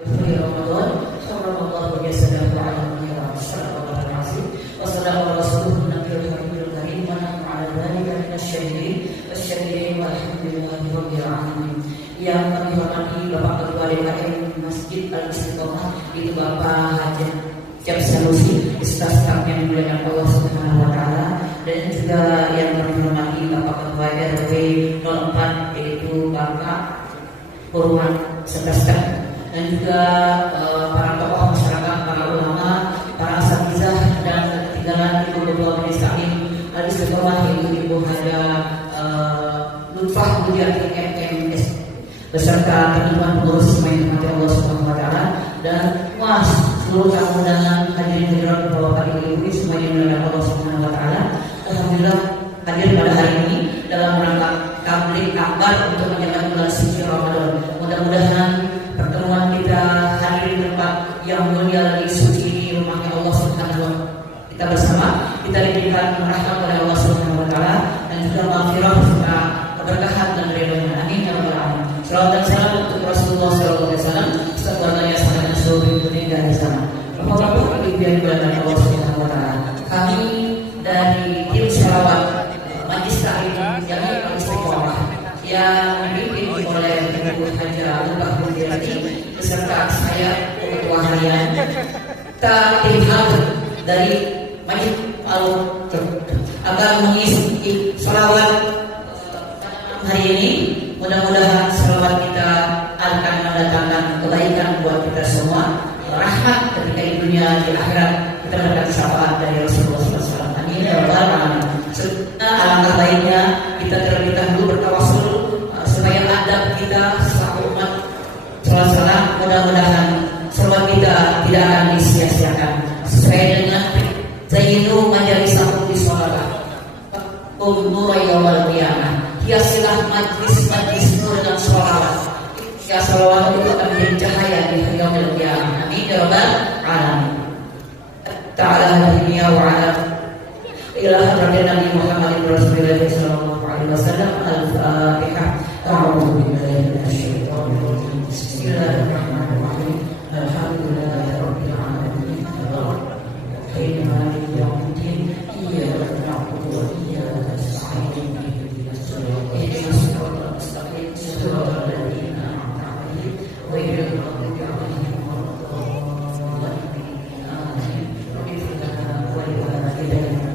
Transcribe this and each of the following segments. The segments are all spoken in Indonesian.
في رمضان حرم الله جسده على النار صدق الله العظيم وصدق رسوله النبي الحبيب الكريم ونحن على ذلك من الشاهدين والحمد لله رب العالمين. Yang kami hormati Bapak Ketua DKM Masjid Al-Istiqomah, itu Bapak Haji Cap Sanusi, staf yang dimuliakan Allah Subhanahu wa taala, dan juga yang kami hormati Bapak Ketua RW 04 yaitu Bapak Purwan Sekaskan, dan juga para tokoh masyarakat, para ulama, para asatizah, dan ketinggalan Ibu Ketua Majelis Taklim Al-Istiqomah yaitu Ibu Haja Lutfah Budiati MMS, beserta teman-teman pengurus semua yang dimati Allah Subhanahu wa taala, dan seluruh tamu undangan hadirin hadirat Bapak Ibu semua yang dimati Allah Subhanahu wa taala. Alhamdulillah hadir pada hari ini dalam rangka tabligh akbar untuk menyambut bulan suci Ramadan. Mudah-mudahan pertemuan kita hadir di tempat yang mulia lagi suci di rumahnya Allah Subhanahu wa taala. Kita bersama kita diberikan rahmat oleh Allah Subhanahu wa taala dan juga maghfirah serta keberkahan dan ridhonya. Amin ya rabbal alamin. Salawat dan salam untuk Rasulullah sallallahu alaihi wasallam serta keluarganya dan seluruh dunia di sana. Bapak-bapak Ibu yang dimuliakan Allah Subhanahu wa taala. Kami dari tim Salawat Majelis Taklim Jami Al-Istiqomah yang dipimpin oleh Ibu Haja Lutfah Budiati beserta saya Ketua Harian tim dari Majid akan mengisi salawat hari ini. Mudah-mudahan salawat kita akan mendatangkan kebaikan buat kita semua, rahmat ketika di dunia, di akhirat kita mendapat syafaat dari Rasulullah SAW. Amin ya rabbal alamin. Alangkah baiknya kita terlebih dahulu bertawasul supaya adab kita selaku umat salah. Mudah-mudahan salawat kita tidak akan disia-siakan sesuai dengan zainu majalisakum bisalah nur yaumil qiyamah. Hiasilah majlis nur dan sholawat. Ya sholawat itu akan menjadi cahaya di hari yaumil qiyamah. Amin ya rabbal alamin. Ta'ala dunia wa ala ila hadratin Nabi Muhammad Rasulullah sallallahu alaihi wasallam. Al-Fatihah. A'udzu billahi minasyaitonir rajim. Bismillahirrahmanirrahim. Alhamdulillahirabbil alamin. Ar-Rahmanir Maliki yaumiddin. Iyyaka na'budu wa iyyaka nasta'in. Ihdinas siratal mustaqim. Siratal ladzina an'amta 'alaihim ghairil maghdubi 'alaihim waladdallin. Amin. Ighfir lana wa li walidayna.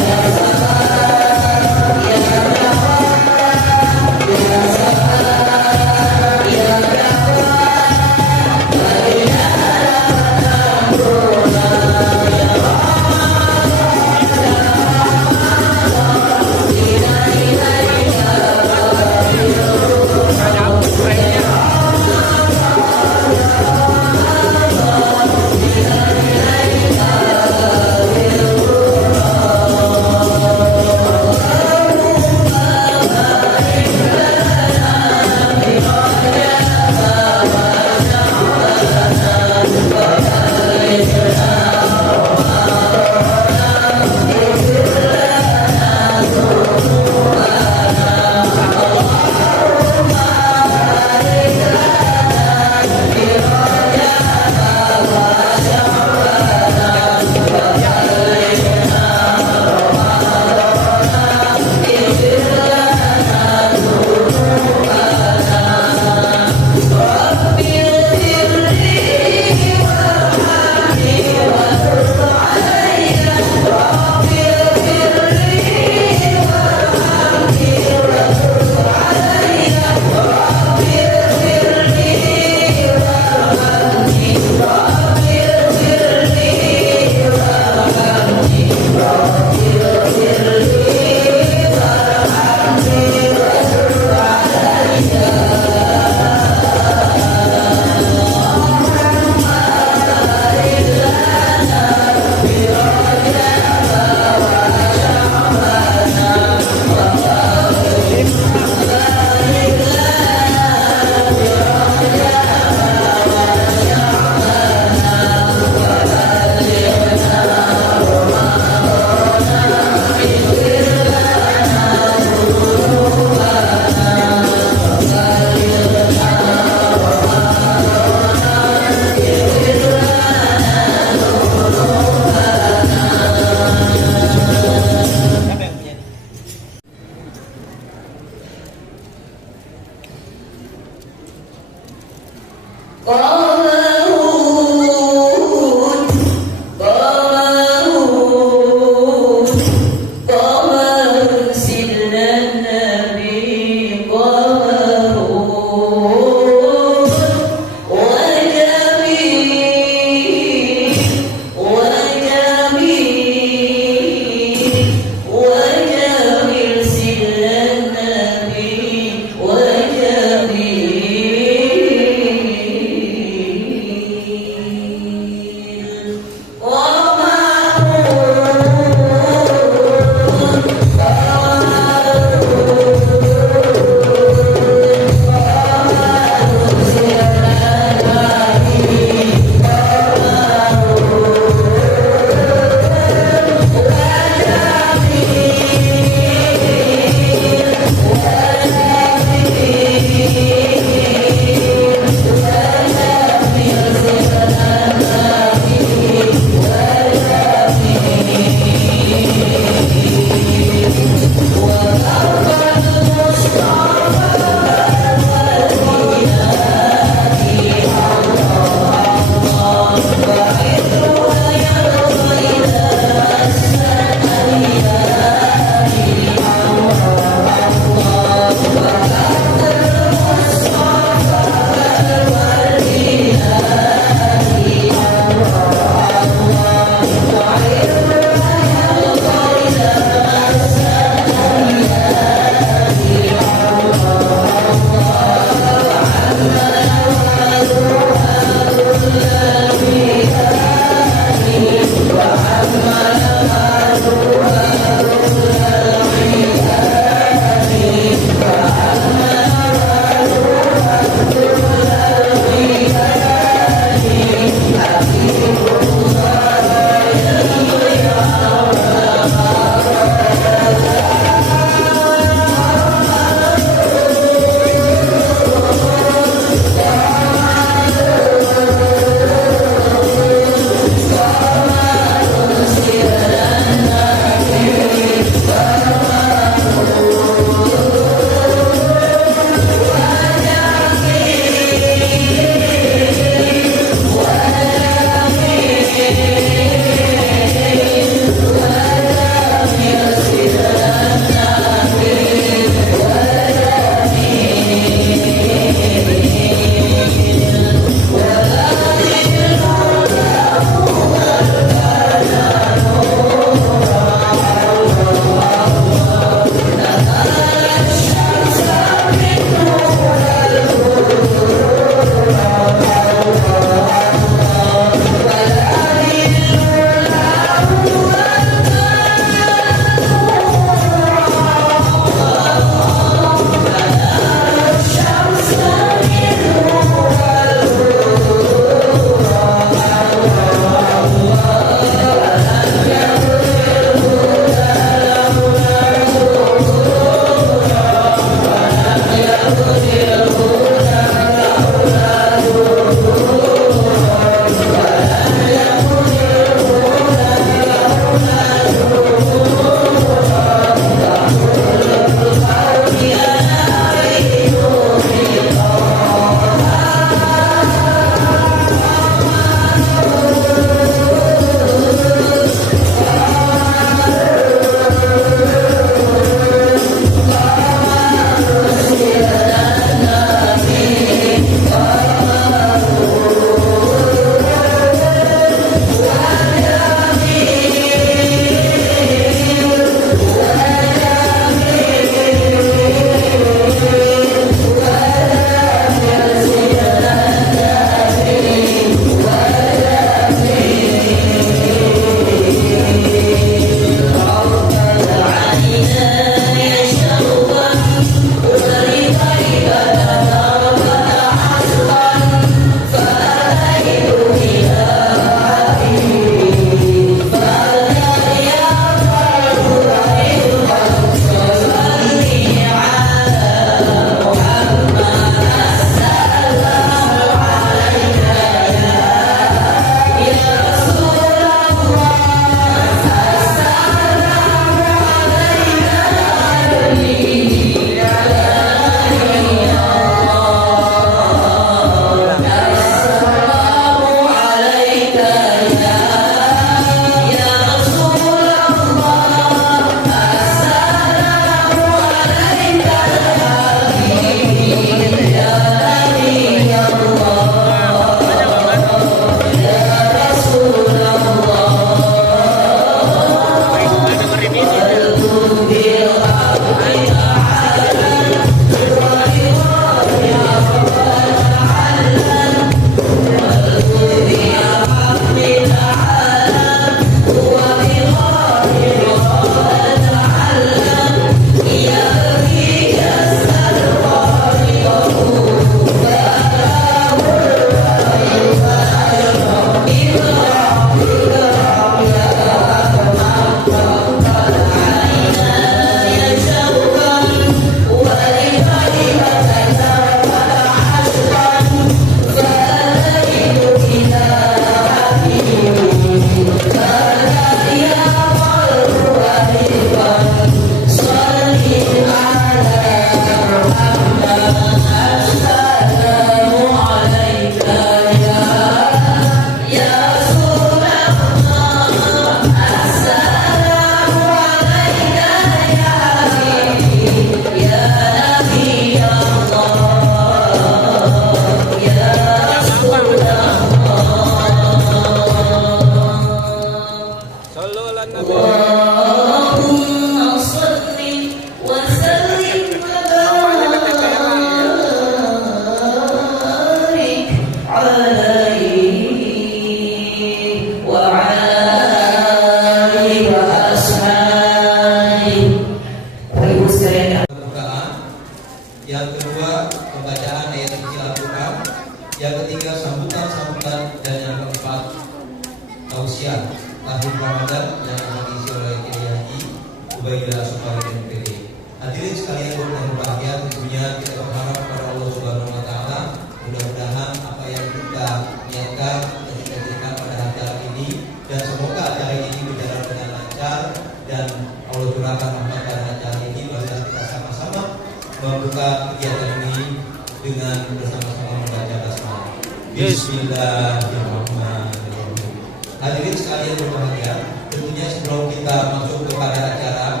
Tahun Ramadan yang diisi oleh Kiai Haji Ubaidillah Supari MPD. Hadirin sekalian yang berbahagia, tentunya kita berharap kepada Allah Subhanahu wa taala mudah-mudahan apa yang kita niatkan dan kita berikan pada acara ini, dan semoga acara ini berjalan dengan lancar dan Allah curahkan rahmat pada acara ini, bahwa kita sama-sama membuka kegiatan ini dengan bersama-sama membaca basmalah. Bismillahirrahmanirrahim. Hadirin sekalian berbahagia, tentunya sebelum kita masuk kepada acara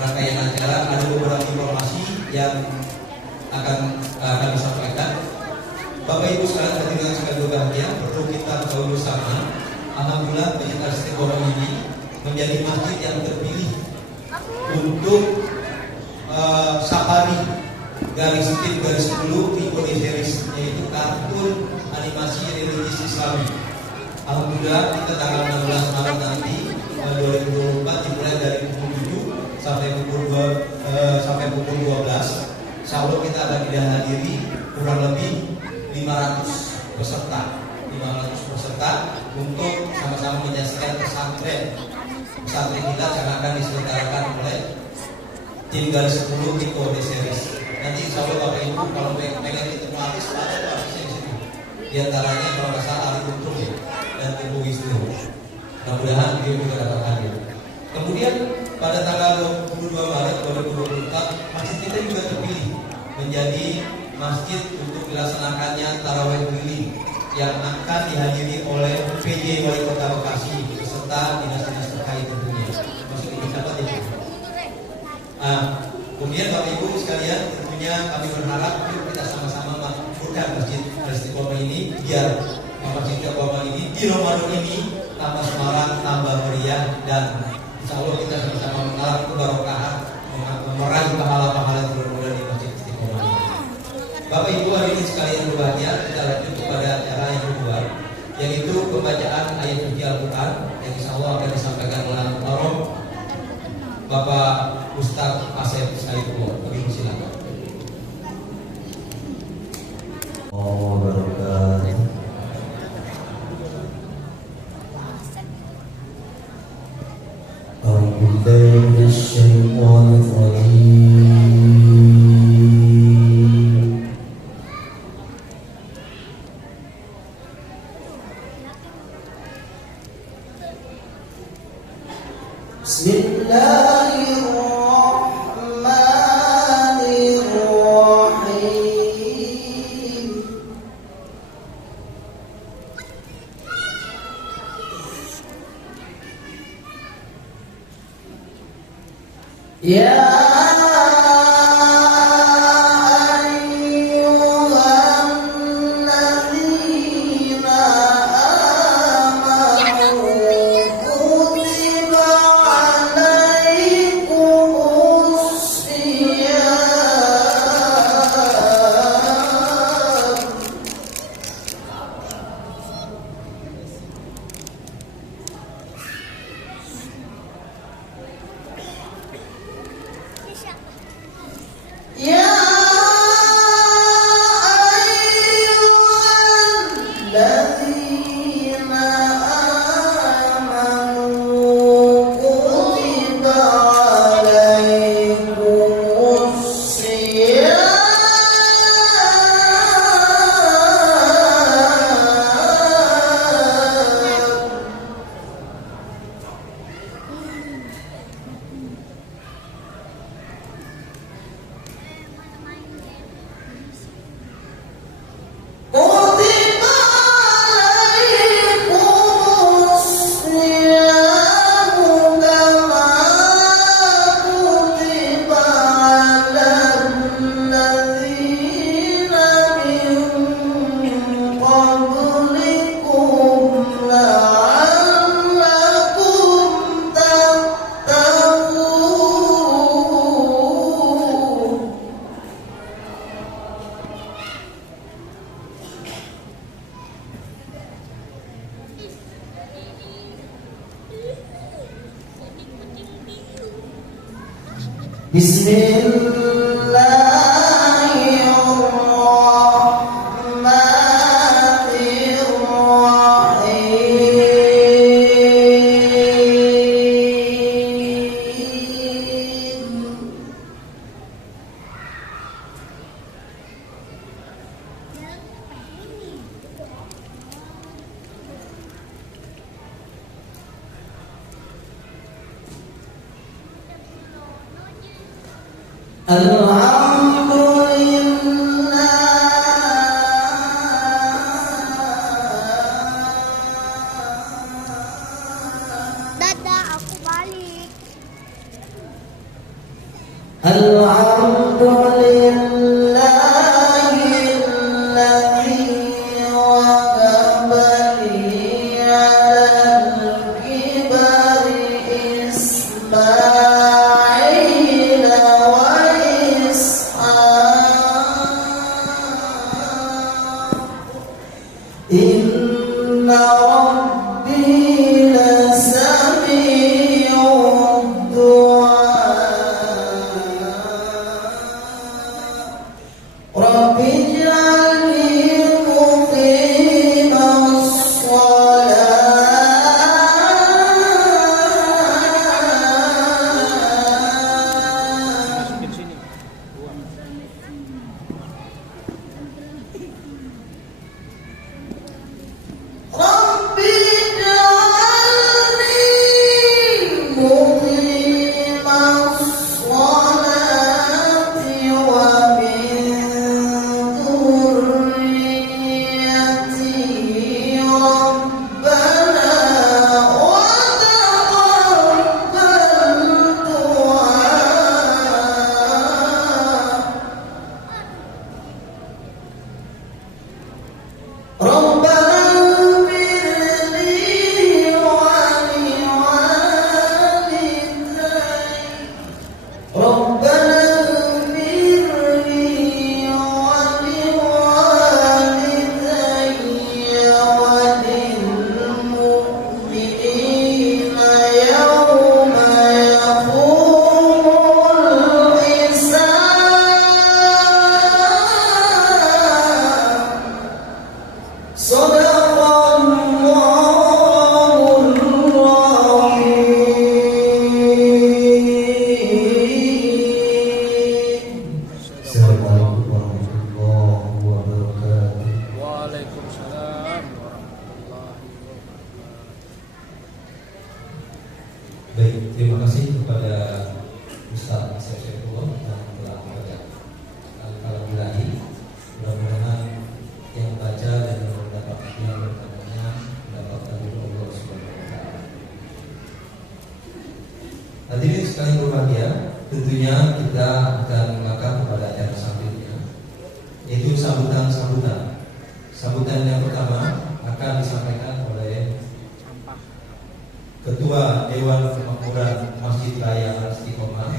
rangkaian acara, ada beberapa informasi yang akan disampaikan. Bapak Ibu sekalian hadirin sekalian berbahagia, perlu kita tahu bersama, alhamdulillah Masjid Al-Istiqomah ini menjadi masjid yang terpilih untuk safari garis 10 Piccoli series, yaitu kartun animasi religius Islami. Alhamdulillah kita tanggal 16 Maret nanti 2024 dimulai dari pukul 7 sampai pukul 12. Insya Allah kita akan dihadiri kurang lebih 500 peserta untuk sama-sama menyaksikan pesantren kita yang akan diselenggarakan oleh tim garis 10 Piccoli series. Nanti insya Allah Bapak Ibu kalau pengen ketemu artis, ada artisnya di situ. Di antaranya kalau nggak salah Ari Untung ya, dan Ibu Wisnu. Mudah-mudahan beliau juga dapat hadir. Kemudian pada tanggal 22 Maret 2024 masjid kita juga terpilih menjadi masjid untuk dilaksanakannya tarawih keliling yang akan dihadiri oleh PJ Wali Kota Bekasi beserta dinas-dinas terkait tentunya. Maksud ini siapa ya? Kemudian Bapak Ibu sekalian, tentunya kami berharap kita sama-sama makmurkan Masjid Al-Istiqomah ini, biar Masjid Al-Istiqomah ini di Ramadan ini tambah semangat, tambah meriah, dan insya Allah kita sama-sama mengalami keberkahan, meraih pahala-pahala yang bermula di Masjid Istiqomah ini. Bapak Ibu hadirin sekalian berbahagia, kita lanjut kepada acara yang kedua, yaitu pembacaan ayat suci Al-Quran yang insya Allah akan disampaikan oleh Bapak Ustaz Asep Saifullah. Kami silakan. Dadah, aku balik. Inna Rabbi lasami'ud du'a. Rabbi ij'alni muqimas shalah Rabbi ij'alni muqimas sholati wa min dhurriyyati Rabbana wa taqabbal du'a. Rabbana ighfirli wa liwalidayya. Rabbana ighfirli wa liwalidayya wa lilmu'minina yawma yaqumul hisab. Sadaqallahul Azim. Assalamualaikum warahmatullahi wabarakatuh. Waalaikumsalam warahmatullahi wabarakatuh. Baik, terima kasih kepada Ustaz Saifullah yang telah membaca Al-Kalam. Mudah-mudahan yang baca dan yang mendapat yang bertanya mendapatkan ridho Allah Subhanahu wa taala. Hadirin sekalian berbahagia, tentunya kita akan melangkah kepada acara selanjutnya, yaitu sambutan. Sambutan yang pertama akan disampaikan oleh Ketua Dewan Kemakmuran Masjid Raya Al-Istiqomah,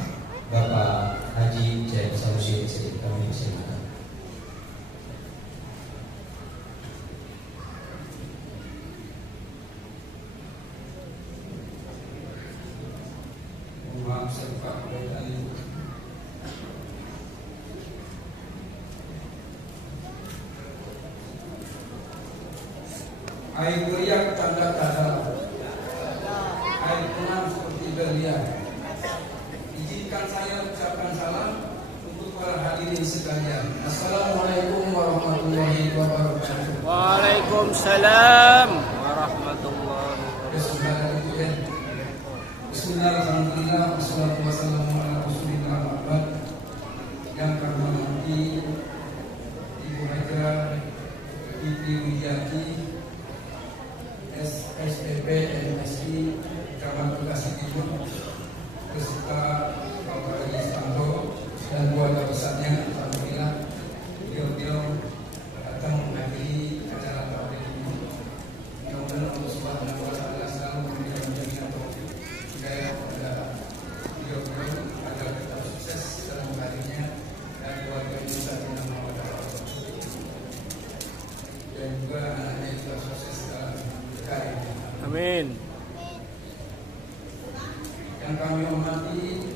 Bapak Haji Cek Sanusi. Kami silakan. Maaf saya Pak Bidali. Air beriak tanda-tanda, air tenang seperti berlian. Izinkan saya ucapkan salam untuk para hadirin sekalian. Assalamualaikum warahmatullahi wabarakatuh. Waalaikumsalam warahmatullahi wabarakatuh. Bismillahirrahmanirrahim. Wassalatu wassalamu ala Rasulillah Muhammad. Yang kami hormati Ibu Haja Fitri Widiati, SSPP MSI Cabang Bekasi Timur, beserta Bapak Haji Istanto dan keluarga besarnya. Alhamdulillah beliau datang menghadiri acara tahlil ini. Mudah-mudahan Allah Subhanahu wa taala selalu memberikan jamingan taufik hidayah kepada beliau agar tetap sukses dalam karirnya dan keluarga Indonesia di nama Allah dan juga anaknya juga sukses dalam karirnya. Amin. Yang kami hormati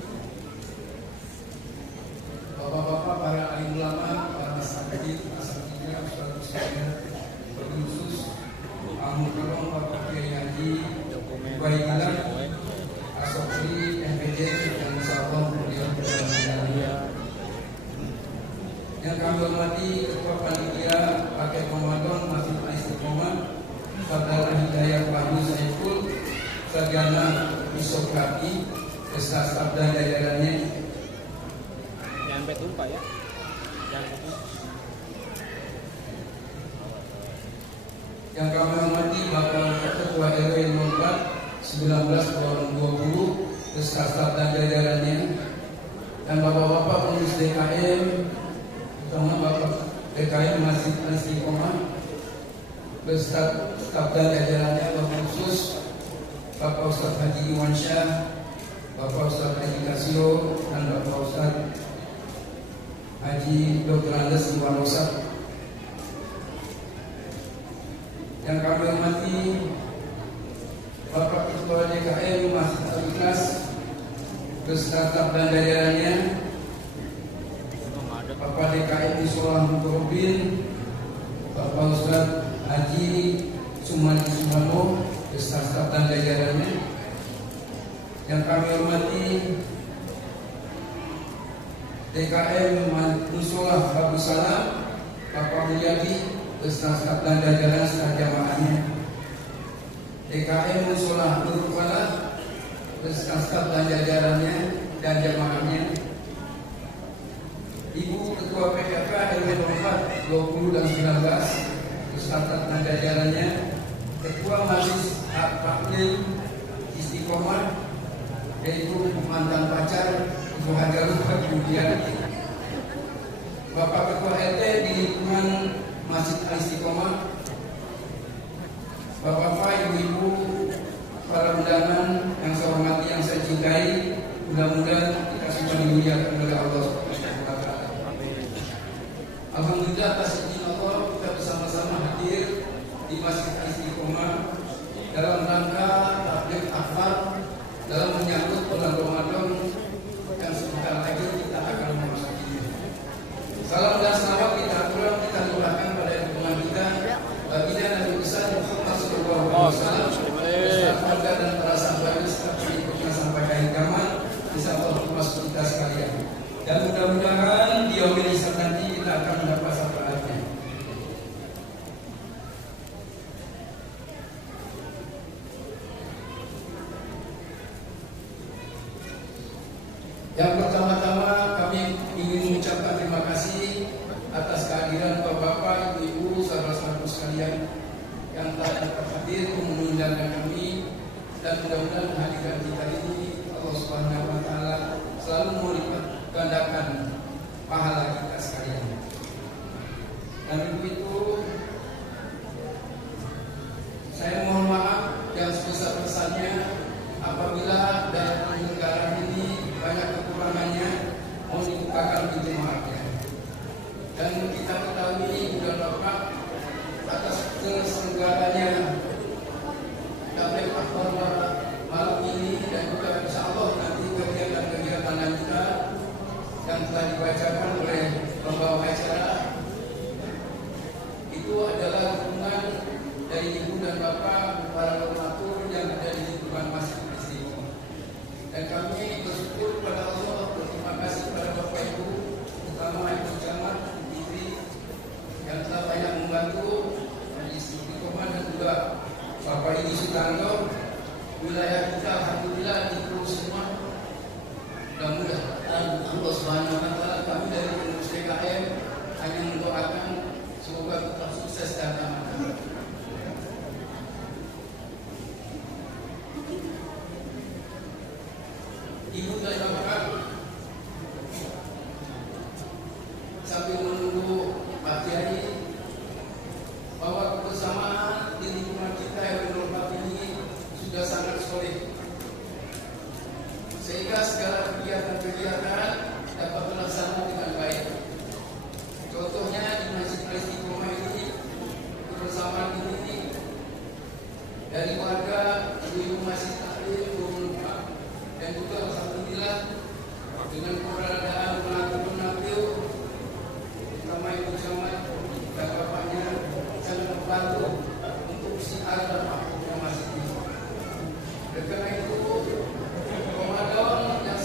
bapak-bapak, para alim ulama, para asatidz, asatidz, ustaz-ustaz, berkhusus Amukalong Bapak Kiai Haji Baiklah Asokri MPD yang insyaallah beliau berada. Yang kami hormati Ketua Panitia Pakai Ramadan Masjid Al-Istiqomah Saudara Hidayat Bahu Saiful Sagana Isokrati beserta staf dan jajarannya. sampai tumpah ya. Jangan gitu. Yang kami hormati Bapak Ketua RW 04 19/20 beserta staf dan jajarannya, dan bapak-bapak pengurus DKM, terutama Bapak DKM Masjid Al-Istiqomah beserta staf dan jajarannya, Bapak khusus Bapak Ustadz Haji Iwansyah, Bapak Ustadz Haji Kasio, dan Bapak Ustadz Haji Dr. Andes Iwan Ustadz. Yang kami hormati Bapak Ketua DKM Masjid Al-Ikhlas beserta staf dan jajarannya, Bapak DKM Musola Mukorobin, Bapak Ustadz Haji Sumandi Sumano beserta staf dan jajarannya. Yang kami hormati DKM Musola Abu Salam, Bapak Mulyadi beserta staf dan jajaran serta jamaahnya. DKM Musola Nurul Falah beserta staf dan jajarannya dan jamaahnya. Ibu Ketua PKK RW 04 20 dan 19 beserta staf dan jajarannya. Ketua Majelis Taklim Istiqomah, yaitu mantan pacar Ibu Hajarul kemudian Bapak Ketua RT di lingkungan Masjid Al-Istiqomah, Bapak-bapak, ibu-ibu, para undangan yang saya hormati, yang saya cintai, mudah-mudahan kita semua dimuliakan oleh Allah Subhanahu wa Ta'ala. Alhamdulillah atas izin Allah kita bersama-sama hadir di Masjid Al-Istiqomah dalam rangka tabligh akbar dalam menyambut bulan Ramadan yang sebentar lagi kita akan memasukinya. Salam dan selamat kita aturkan, kita doakan pada hubungan kita baginda Nabi besar Muhammad sallallahu alaihi wasallam beserta keluarga dan para sahabat serta pengikutnya sampai akhir zaman, insyaallah termasuk kita sekalian. Dan mudah-mudahan di yaumil hisab nanti kita akan mendapat syafaatnya. Yang pertama-tama kami ingin mengucapkan terima kasih atas kehadiran Bapak-bapak, Ibu-ibu, saudara-saudara sekalian yang telah dapat hadir mengundangkan kami, dan mudah-mudahan kehadiran kita ini Allah Subhanahu wa Ta'ala selalu melipat gandakan pahala kita sekalian. Dan begitu saya mohon maaf yang sebesar-besarnya apabila dalam penyelenggaraan ini banyak kekurangannya, mohon dibukakan pintu maafnya. Dan kita ketahui bulan Bapak atas keselenggaranya tabligh akbar malam ini, dan juga insyaallah nanti kegiatan-kegiatan lanjutan yang telah dibacakan oleh pembawa acara itu adalah dukungan dari ibu dan bapak para donatur yang ada di lingkungan Masjid Istiqomah. Dan kami bersyukur kepada Allah, berterima kasih kepada bapak ibu, terutama ibu camat yang telah banyak membantu di Istiqomah, dan juga Bapak Idi Sutanto. Wilayah kita alhamdulillah dipulih semua. Mudah-mudahan Allah Subhanahu wa Ta'ala, kami dari pengurus DKM hanya mendoakan semoga tetap sukses dan aman. Ibu dan bapak, sambil menunggu Pak Kiai, bahwa kebersamaan di lingkungan kita yang berlomba ini sudah sangat solid, sehingga segala kegiatan-kegiatan dapat terlaksana dengan baik. Contohnya di Masjid Al-Istiqomah ini, kebersamaan ini dari warga ibu Masjid Taklim dan juga alhamdulillah dengan keberadaan penakil terutama ibu camat dan bapaknya sangat membantu untuk siar dan makhluknya masjid ini. Dan karena itu Ramadan yang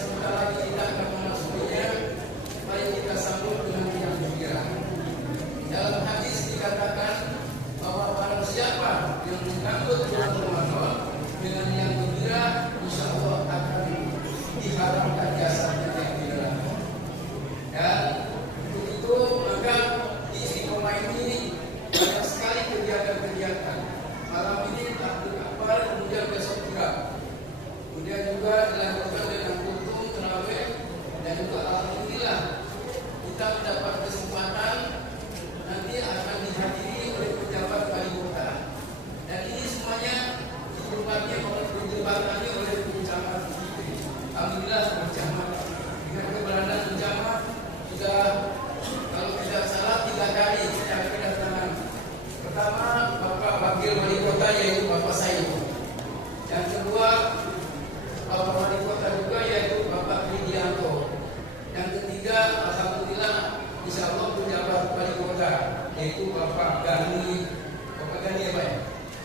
juga dilakukan dengan kultum terawih, dan juga alhamdulillah kita mendapat kesempatan nanti akan dihadiri oleh pejabat wali kota, dan ini semuanya dijembatani oleh pencamat. Alhamdulillah pencamat dengan keberadaan pencamat sudah, kalau tidak salah, 3 kali secara kedatangan. Pertama Bapak Wakil Wali Kota, yaitu Bapak Said. Yang kedua Bapak Wali Kota juga, yaitu Bapak Widianto. Yang ketiga, alhamdulillah insya Allah pejabat Wali Kota, yaitu Bapak Gani. Bapak Gani ya Pak ya?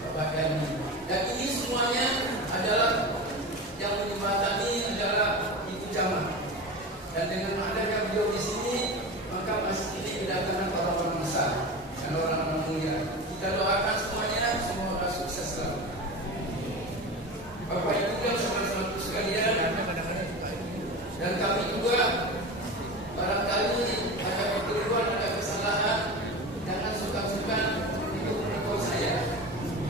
Bapak Gani. Dan ini semuanya adalah yang menjembatani adalah Ibu Camat. Dan dengan adanya beliau di sini, maka masjid ini kedatangan orang-orang besar dan orang-orang mulia. Kita doakan semuanya semoga sukses selalu. Bapak Ibu dan saudara-saudara sekalian, dan kami juga barangkali ada kekeliruan, ada kesalahan, jangan suka-suka untuk menegur saya.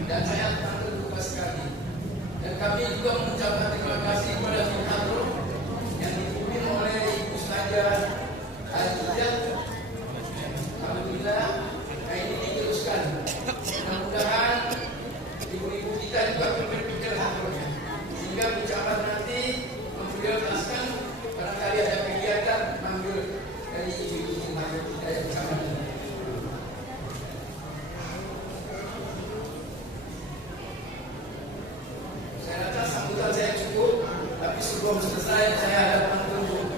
Dan saya akan terbuka sekali. Dan kami juga mengucapkan terima kasih kepada Fitrul yang dipimpin oleh Ibu Ustazah Al-Jizat. Alhamdulillah, ini diteruskan. Mudah-mudahan ibu-ibu kita juga berpikir seterusnya, sehingga pejabat nanti memprioritaskan barangkali ada kegiatan manggil dari ibu-ibu kita yang bersama ini. Saya rasa sambutan saya cukup, tapi sebelum selesai saya ada pantun.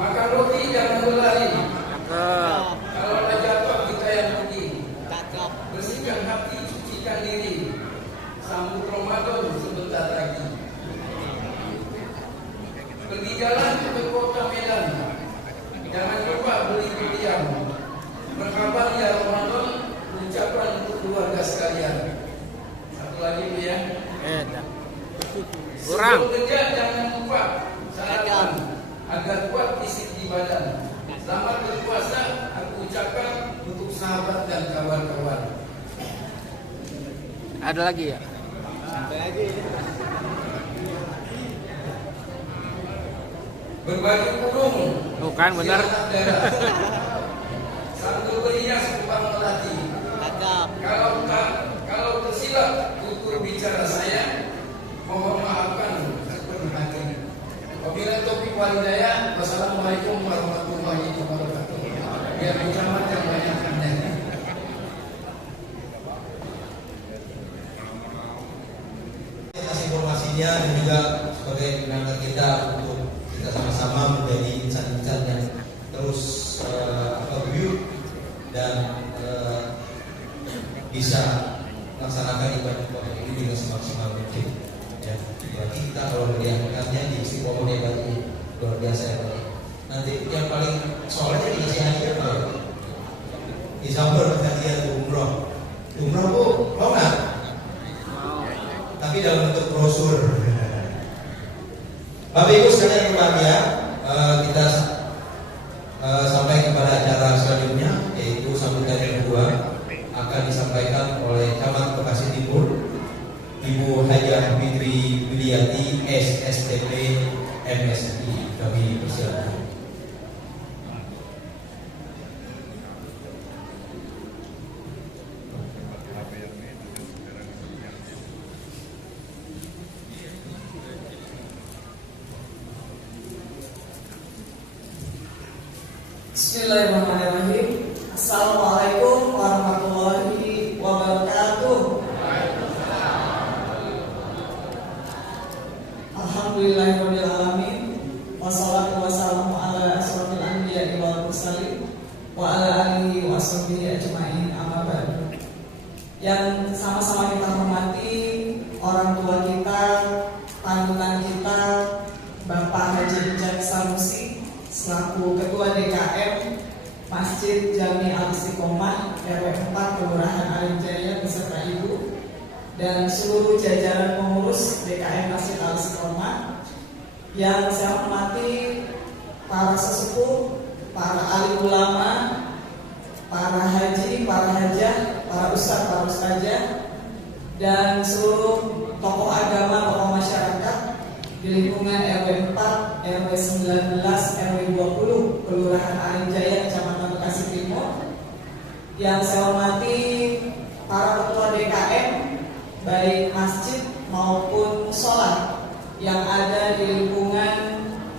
Makan roti jangan berlari. Kalau jatuh kita yang pergi. Bersihkan hati, cucikan diri. Sambut Ramadan sebentar lagi. Pergi jalan ke kota Medan. Jangan lupa beli berdiam. Merhaban ya Ramadan, ucapan untuk keluarga sekalian. Satu lagi Bu ya. Kurang. Sebelum kerja jangan lupa sarapan agar kuat fisik di badan. Selamat berpuasa aku ucapkan untuk sahabat dan kawan-kawan. Ada lagi ya? Berbagi kurung. Bukan benar. Sambil berias kupang melati. Kalau tersilap tutur bicara saya, mohon maafkan sepenuh hati. Wabillahi taufiq wal hidayah. Wassalamualaikum warahmatullahi wabarakatuh. Biar pencamat yang banyak nanya. Atas informasinya dan juga sebagai penanda kita untuk kita sama-sama menjadi insan-insan yang terus berguyup dan bisa melaksanakan ibadah puasa ini dengan semaksimal mungkin. Ya, berarti kita kalau melihatnya di Istiqomah dia bagi luar biasa ya Pak. Nanti yang paling soalnya dikasih hadiah Pak. Disambar hadiah umroh. Umroh Bu, mau nggak? Tapi dalam bentuk brosur. Bapak Ibu sekalian berbahagia, kita sampai kepada acara selanjutnya, yaitu sambutan yang kedua akan disampaikan oleh Camat Bekasi Timur, Ibu Hajah Fitri Widiati SSTP MSI. Kami persilakan. Bismillahirrahmanirrahim. Assalamualaikum warahmatullahi wabarakatuh. Alhamdulillahirabbil alamin. Wassalatu wassalamu ala asrofil anbiya'i wal mursalin wa ala alihi wa sahbihi ajmain, amma ba'du. Yang sama-sama kita hormati orang tua kita, panutan kita, Bapak Haji Ijaz Sanusi selaku Ketua DKM Masjid Jami Al-Istiqomah RW 4 Kelurahan Alimjaya beserta Ibu dan seluruh jajaran pengurus DKM Masjid Al-Istiqomah. Yang saya hormati para sesepuh, para alim ulama, para haji, para hajah, para ustaz, para ustazah, dan seluruh tokoh agama, tokoh masyarakat di lingkungan RW 4, RW 19, RW 20, Kelurahan Arinjaya, Kecamatan Bekasi Timur. Yang saya hormati para ketua DKM, baik masjid maupun musola yang ada di lingkungan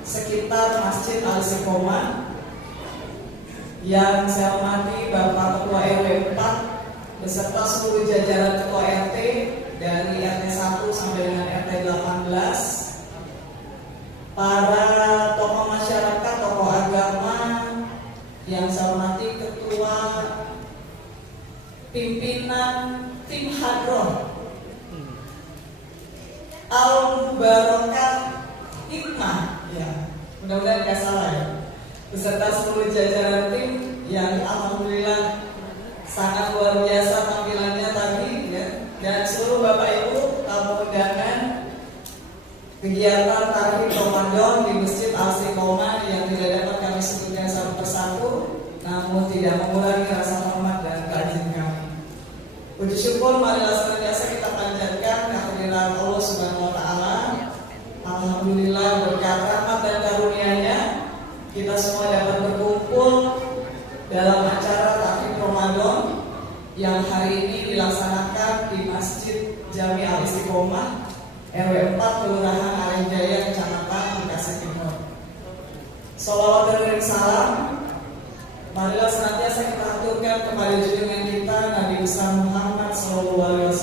sekitar Masjid Al-Istiqomah. Yang saya hormati Bapak Ketua RW 4 beserta seluruh jajaran Ketua RT dari RT 1 sampai dengan RT 18, para tokoh masyarakat, tokoh agama yang saya hormati, ketua pimpinan tim Hadroh Al-Mubarakah Hikmah, ya, mudah-mudahan gak salah ya, beserta seluruh jajaran tim yang alhamdulillah sangat luar biasa tampilannya tadi ya, dan seluruh Bapak Ibu tamu undangan kegiatan Tahlil Ramadan di Masjid Al-Istiqomah yang tidak dapat kami sebutkan satu persatu, namun tidak mengurangi rasa hormat dan ta'zim kami. Puji syukur marilah senantiasa kita panjatkan kehadiran Allah Subhanahu wa taala. Alhamdulillah berkat rahmat dan karunia-Nya kita semua dapat berkumpul dalam acara Tahlil Ramadan yang hari ini dilaksanakan di Masjid Jami Al-Istiqomah RW 4 Kelurahan Arinjaya, Kecamatan Bekasi Timur. Shalawat dan salam marilah senantiasa kita aturkan kepada junjungan kita Nabi besar Muhammad SAW,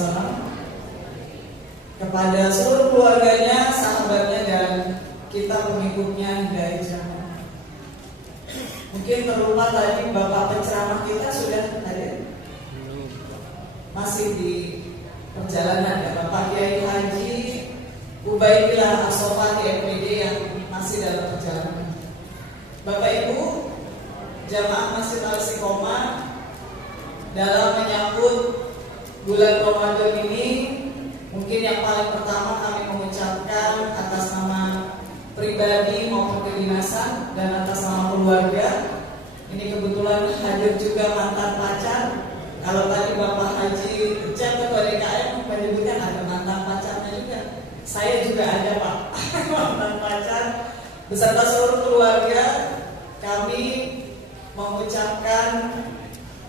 kepada seluruh keluarganya, sahabatnya, dan kita pengikutnya hingga zaman. Mungkin terlupa tadi Bapak penceramah kita sudah hadir, masih di perjalanan ya, Bapak Kiai Haji Ubaidillah As-Sofati MPD yang masih dalam perjalanan. Bapak Ibu jamaah Masjid Al-Istiqomah, dalam menyambut bulan Ramadan ini, mungkin yang paling pertama kami mengucapkan atas nama pribadi maupun kedinasan dan atas nama keluarga. Ini kebetulan hadir juga mantan pacar. Kalau tadi Bapak Haji Cep Ketua DKM menyebutkan ada mantan pacarnya juga, saya juga ada Pak mantan pacar. Beserta seluruh keluarga kami mengucapkan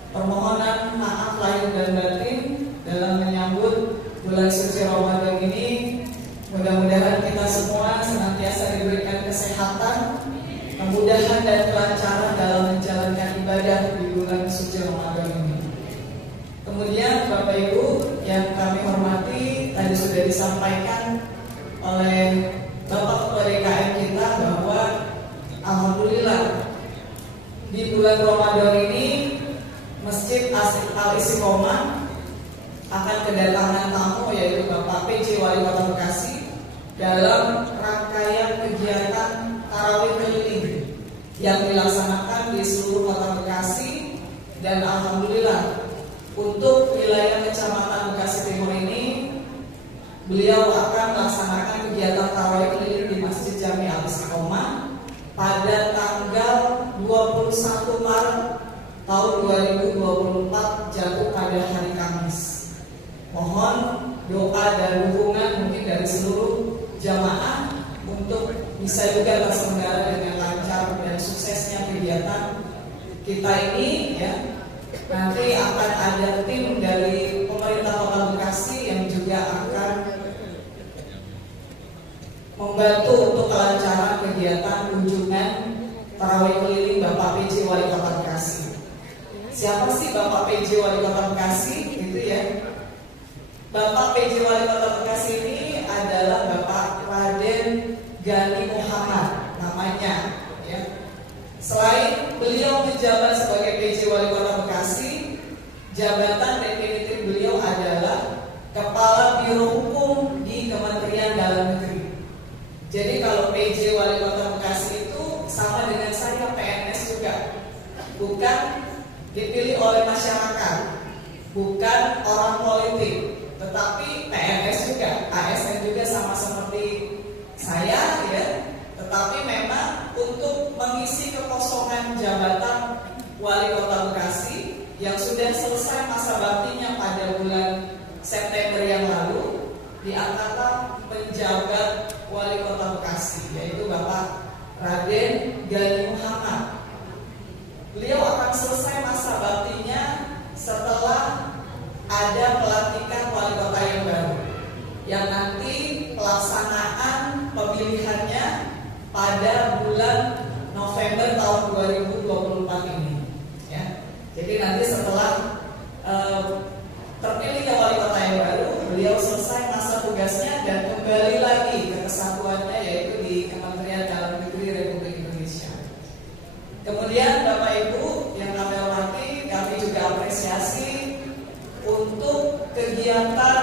permohonan maaf lahir dan batin dalam menyambut bulan suci Ramadan ini. Mudah-mudahan kita semua senantiasa diberikan kesehatan, kemudahan dan kelancaran dalam menjalankan ibadah di bulan suci Ramadan ini. Kemudian Bapak Ibu yang kami hormati, tadi sudah disampaikan oleh Bapak Ketua DKM kita bahwa alhamdulillah di bulan Ramadan ini Masjid Al-Istiqomah akan kedatangan tamu, yaitu Bapak PJ Wali Kota Bekasi, dalam rangkaian kegiatan tarawih keliling yang dilaksanakan di seluruh Kota Bekasi. Dan alhamdulillah untuk wilayah Kecamatan Bekasi Timur ini, beliau akan melaksanakan kegiatan tarawih keliling di Masjid Jami Al-Istiqomah pada tanggal 21 Maret tahun 2024 jatuh pada hari Kamis. Mohon doa dan dukungan mungkin dari seluruh jamaah untuk bisa juga terselenggara dengan lancar dan suksesnya kegiatan kita ini ya. Nanti akan ada tim dari pemerintah Kota Bekasi yang juga akan membantu untuk kelancaran kegiatan kunjungan tarawih keliling Bapak PJ Wali Kota Bekasi. Siapa sih Bapak PJ Wali Kota Bekasi? Itu ya. Bapak PJ Wali Kota Bekasi ini adalah Bapak Raden Gani Muhammad namanya ya. Selain beliau menjabat sebagai PJ Wali Kota Bekasi, jabatan definitif beliau adalah Kepala Biro Hukum di Kementerian Dalam Negeri. Jadi kalau PJ Wali Kota Bekasi itu sama dengan saya PNS juga, bukan dipilih oleh masyarakat, bukan orang politik, tetapi PNS juga, ASN juga sama seperti saya ya. Tetapi memang untuk mengisi kekosongan jabatan Wali Kota Bekasi yang sudah selesai masa baktinya pada bulan September yang diangkatlah penjabat Wali Kota Bekasi, yaitu Bapak Raden Gani Muhammad. Beliau akan selesai masa baktinya setelah ada pelantikan wali kota yang baru, yang nanti pelaksanaan pemilihannya pada bulan November tahun 2024 ini. Ya. Jadi nanti setelah terpilihnya wali kota yang baru, beliau selesai masa tugasnya dan kembali lagi ke kesatuannya, yaitu di Kementerian Dalam Negeri Republik Indonesia. Kemudian Bapak Ibu yang kami hormati, kami juga apresiasi untuk kegiatan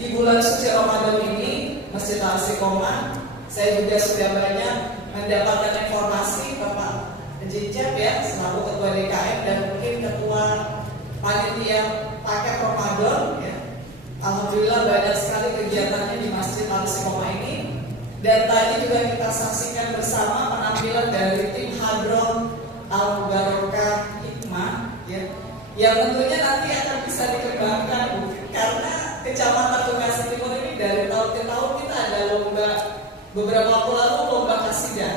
di bulan suci Ramadan ini Masjid Al-Istiqomah. Saya juga sudah banyak mendapatkan informasi Bapak Jejak ya, selaku Ketua DKM dan mungkin Ketua Panitia Paket Ramadan ya. Alhamdulillah banyak sekali kegiatannya di Masjid Al-Istiqomah ini. Dan tadi juga kita saksikan bersama penampilan dari tim Hadron Al-Mubarakah Hikmah ya, yang tentunya nanti akan bisa dikembangkan karena Kecamatan Bekasi Timur ini dari tahun ke tahun kita ada lomba, beberapa waktu lalu lomba kasidah,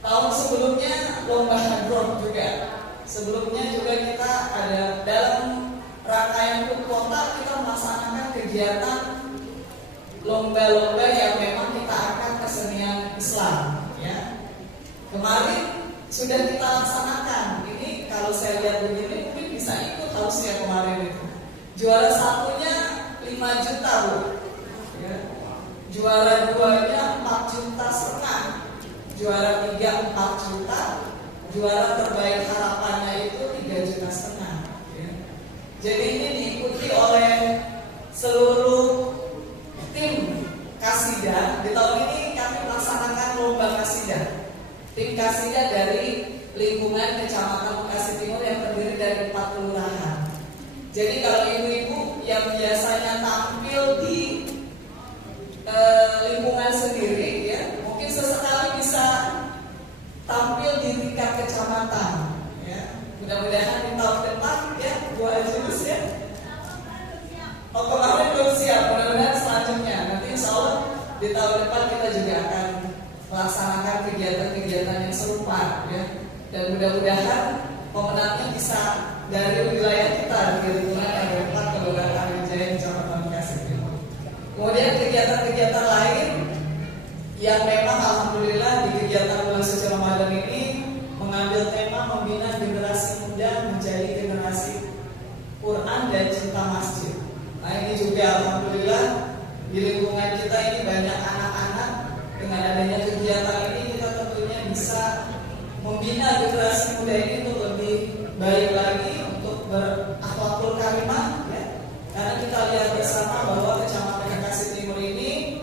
tahun sebelumnya lomba hadron juga, sebelumnya juga kita ada dalam rangkaian kota kita melaksanakan kegiatan lomba-lomba yang memang kita akan kesenian Islam ya. Kemarin sudah kita laksanakan. Ini kalau saya lihat begini mungkin bisa ikut harusnya kemarin itu. Juara satunya 5 juta Bu ya. Juara duanya 4,5 juta, juara 3 4 juta, juara terbaik harapannya itu 3,5 juta ya. Jadi ini diikuti oleh seluruh tim kasidah. Di tahun ini kami melaksanakan lomba kasidah. Tim kasidah dari lingkungan Kecamatan Bekasi Timur yang terdiri dari 4 kelurahan. Jadi kalau ibu-ibu yang biasanya tampil di lingkungan sendiri ya, mungkin sesekali bisa tampil di tingkat kecamatan ya. Mudah-mudahan di tahun depan ya Bu Ajus ya. Oh kemarin belum siap, mudah-mudahan selanjutnya nanti insya Allah di tahun depan kita juga akan melaksanakan kegiatan-kegiatan yang serupa ya. Dan mudah-mudahan pemenangnya bisa dari wilayah kita di lingkungan RW 4 Kelurahan Ariwijaya di Kecamatan Bekasi Timur. Kemudian kegiatan-kegiatan lain yang memang alhamdulillah di kegiatan bulan suci Ramadan ini mengambil tema membina generasi muda menjadi generasi Quran dan cinta masjid. Nah ini juga alhamdulillah di lingkungan kita ini banyak anak-anak. Dengan adanya kegiatan ini kita tentunya bisa membina generasi muda ini untuk lebih baik lagi, untuk berakhlakul karimah ya. Karena kita lihat bersama bahwa Kecamatan Bekasi Timur ini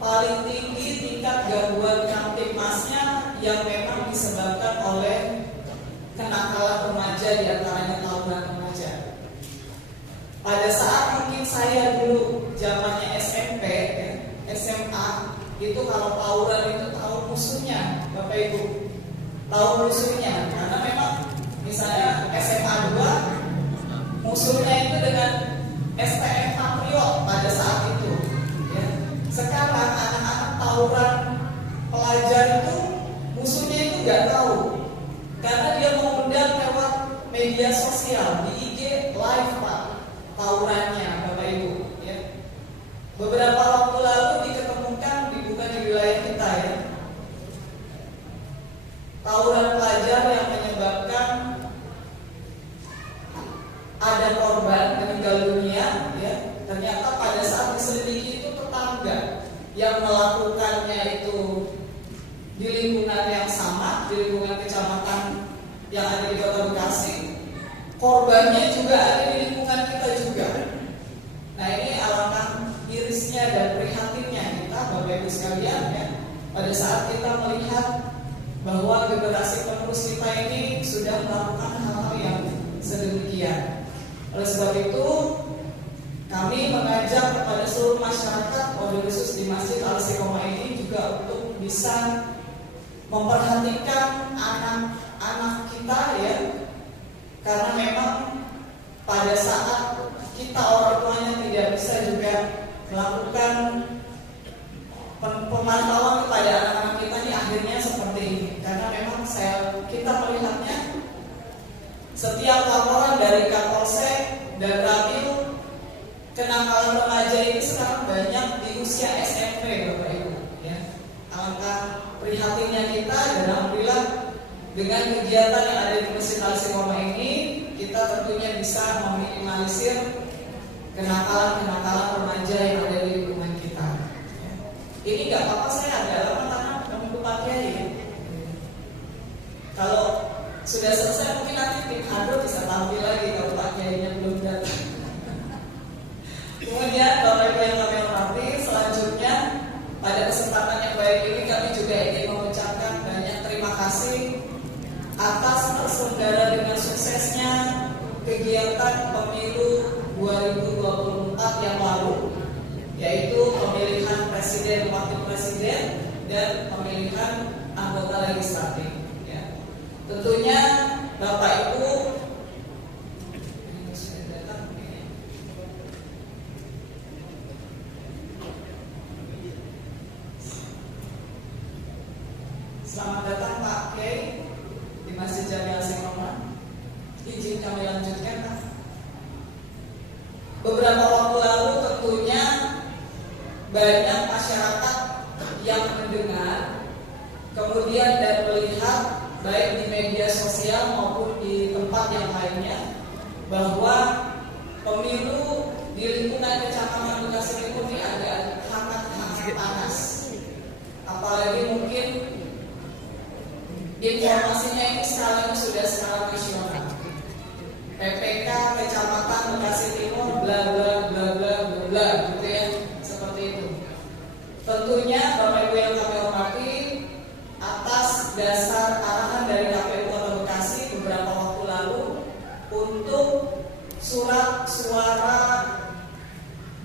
paling tinggi tingkat gangguan kamtipmasnya yang memang disebabkan oleh kenakalan remaja, diantaranya tawuran remaja. Pada saat mungkin saya dulu zamannya SMP ya, SMA itu kalau tawuran itu tahu musuhnya Bapak Ibu, tahu musuhnya karena memang misalnya SMA 2 musuhnya itu dengan STM Patriot pada saat itu ya. Sekarang anak-anak tawuran pelajar itu musuhnya itu nggak tahu karena dia mengundang lewat media sosial di IG live Pak tawurannya Bapak Ibu ya. Beberapa waktu lalu diketemukan bukan di wilayah kita ya, tawuran pelajar yang menyebabkan ada korban meninggal dunia ya. Ternyata pada saat diselidiki itu tetangga yang melakukannya itu di lingkungan yang sama, di lingkungan kecamatan yang ada di Kota Bekasi. Korbannya juga ada di lingkungan kita juga. Nah ini alangkah mirisnya dan prihatinnya kita Bapak Ibu sekalian ya, pada saat kita melihat bahwa generasi penerus kita ini sudah melakukan hal-hal yang sedemikian. Oleh sebab itu kami mengajak kepada seluruh masyarakat, wabil khusus di Masjid Al-Istiqomah ini juga untuk bisa memperhatikan anak-anak kita ya, karena memang pada saat kita orang tuanya tidak melakukan pemantauan kepada anak-anak kita ini akhirnya seperti ini. Karena memang kita melihatnya setiap laporan dari Kapolsek dan Radio, kenakalan remaja ini sekarang banyak di usia SMP, Bapak Ibu. Ya. Alangkah prihatinnya kita, dan alhamdulillah dengan kegiatan yang ada di Masjid Al-Istiqomah ini, kita tentunya bisa meminimalisir kenakalan-kenakalan remaja yang ada di lingkungan kita. Ya. Ini nggak apa-apa, saya ada anak-anak mengikuti Pak Kiai. Kalau sudah selesai mungkin nanti tim hadro bisa tampil lagi kalau Pak Kiainya belum datang. Kemudian Bapak Ibu yang kami hormati, selanjutnya pada kesempatan yang baik ini kami juga ingin mengucapkan banyak terima kasih atas terselenggara dengan suksesnya kegiatan pemilu 2024 yang lalu, yaitu pemilihan presiden, wakil presiden, dan pemilihan anggota legislatif. Ya. Tentunya Bapak Ibu selamat datang Pak Kiai di Masjid Jami Al-Istiqomah. Izin kami lanjutkan Pak. Beberapa waktu lalu tentunya banyak masyarakat yang mendengar, kemudian dan melihat baik di media sosial maupun di tempat yang lainnya bahwa pemilu di lingkungan Kecamatan Bekasi Timur ini agak hangat-hangat panas. Apalagi mungkin informasinya ini sekarang sudah skala nasional. PPK Kecamatan Bekasi Timur bla bla bla bla bla gitu ya, seperti itu. Tentunya Bapak Ibu yang kami hormati, atas dasar arahan dari KPU Kota Bekasi beberapa waktu lalu untuk surat suara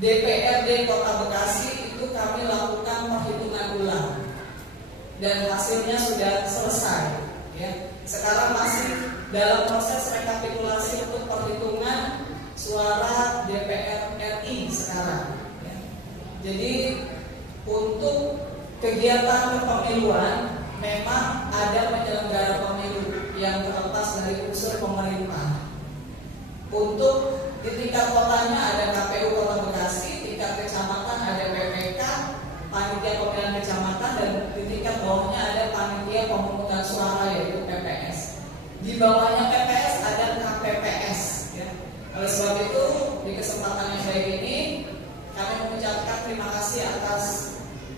DPRD Kota Bekasi itu kami lakukan perhitungan ulang. Dan hasilnya sudah selesai. Ya. Sekarang masih dalam proses rekapitulasi untuk perhitungan suara DPR RI sekarang. Ya. Jadi untuk kegiatan kepemiluan memang ada penyelenggara pemilu yang terlepas dari unsur pemerintah. Untuk di tingkat kotanya ada KPU Kota Bekasi, tingkat kecamatan ada PPK, panitia pemilihan kecamatan, dan di tingkat bawahnya ada panitia pemungutan suara yaitu PPS. Di bawahnya PPS ada KPPS. Ya. Oleh sebab itu di kesempatan yang baik ini kami mengucapkan terima kasih atas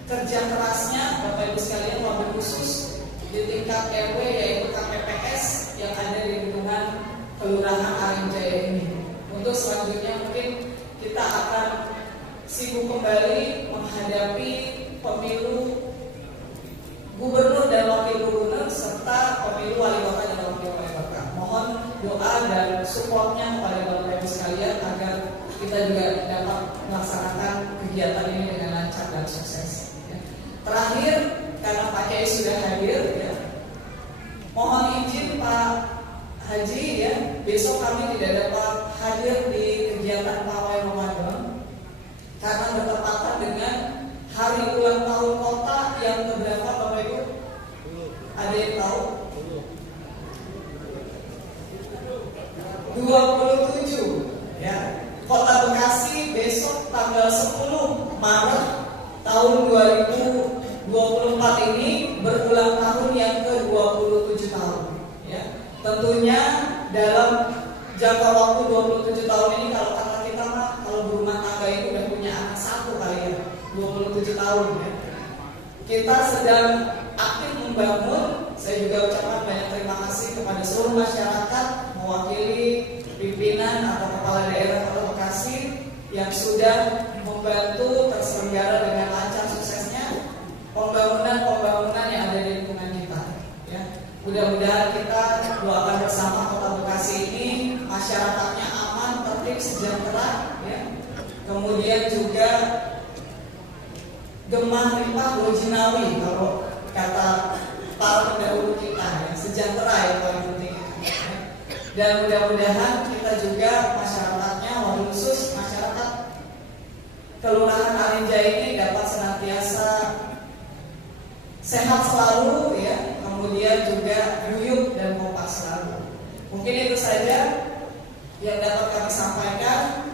kerja kerasnya Bapak Ibu sekalian, wabil khusus di tingkat RW yaitu KPPS yang ada di lingkungan Kelurahan Arinjaya ini. Untuk selanjutnya mungkin kita akan sibuk kembali menghadapi pemilu gubernur dan wakil gubernur serta pemilu wali kota dan wakil wali kota. Mohon doa dan supportnya kepada Bapak Ibu sekalian agar kita juga dapat melaksanakan kegiatan ini dengan lancar dan sukses. Ya. Terakhir, karena Pak Kiai sudah hadir, ya, mohon izin Pak Haji, ya, besok kami tidak dapat hadir di kegiatan pawai Ramadan karena bertepatan dengan hari ulang tahun kota yang keberapa Bapak Ibu? Ada yang tahu? 27. Ya. Kota Bekasi besok tanggal 10 Maret tahun 2024 ini berulang tahun yang ke-27 tahun. Ya. Tentunya dalam jangka waktu 27 tahun ini, kalau kata kita mah kalau berumah tangga itu udah punya anak satu kali ya, 27 tahun ya. Kita sedang aktif membangun. Saya juga ucapkan banyak terima kasih kepada seluruh masyarakat mewakili pimpinan atau kepala daerah Kota Bekasi yang sudah membantu terselenggara dengan lancar suksesnya pembangunan yang ada di lingkungan kita. Ya. Mudah-mudahan kita doakan bersama Kota Bekasi ini masyarakatnya aman, tertib, sejahtera. Ya. Kemudian juga gemah limpah bojinawi kalau kata para pendahulu kita, ya, sejahtera yang paling penting. Ya. Dan mudah-mudahan kita juga masyarakatnya, wabil khusus masyarakat Kelurahan Arinja ini dapat senantiasa sehat selalu ya, kemudian juga guyup dan kompak selalu. Mungkin itu saja yang dapat kami sampaikan.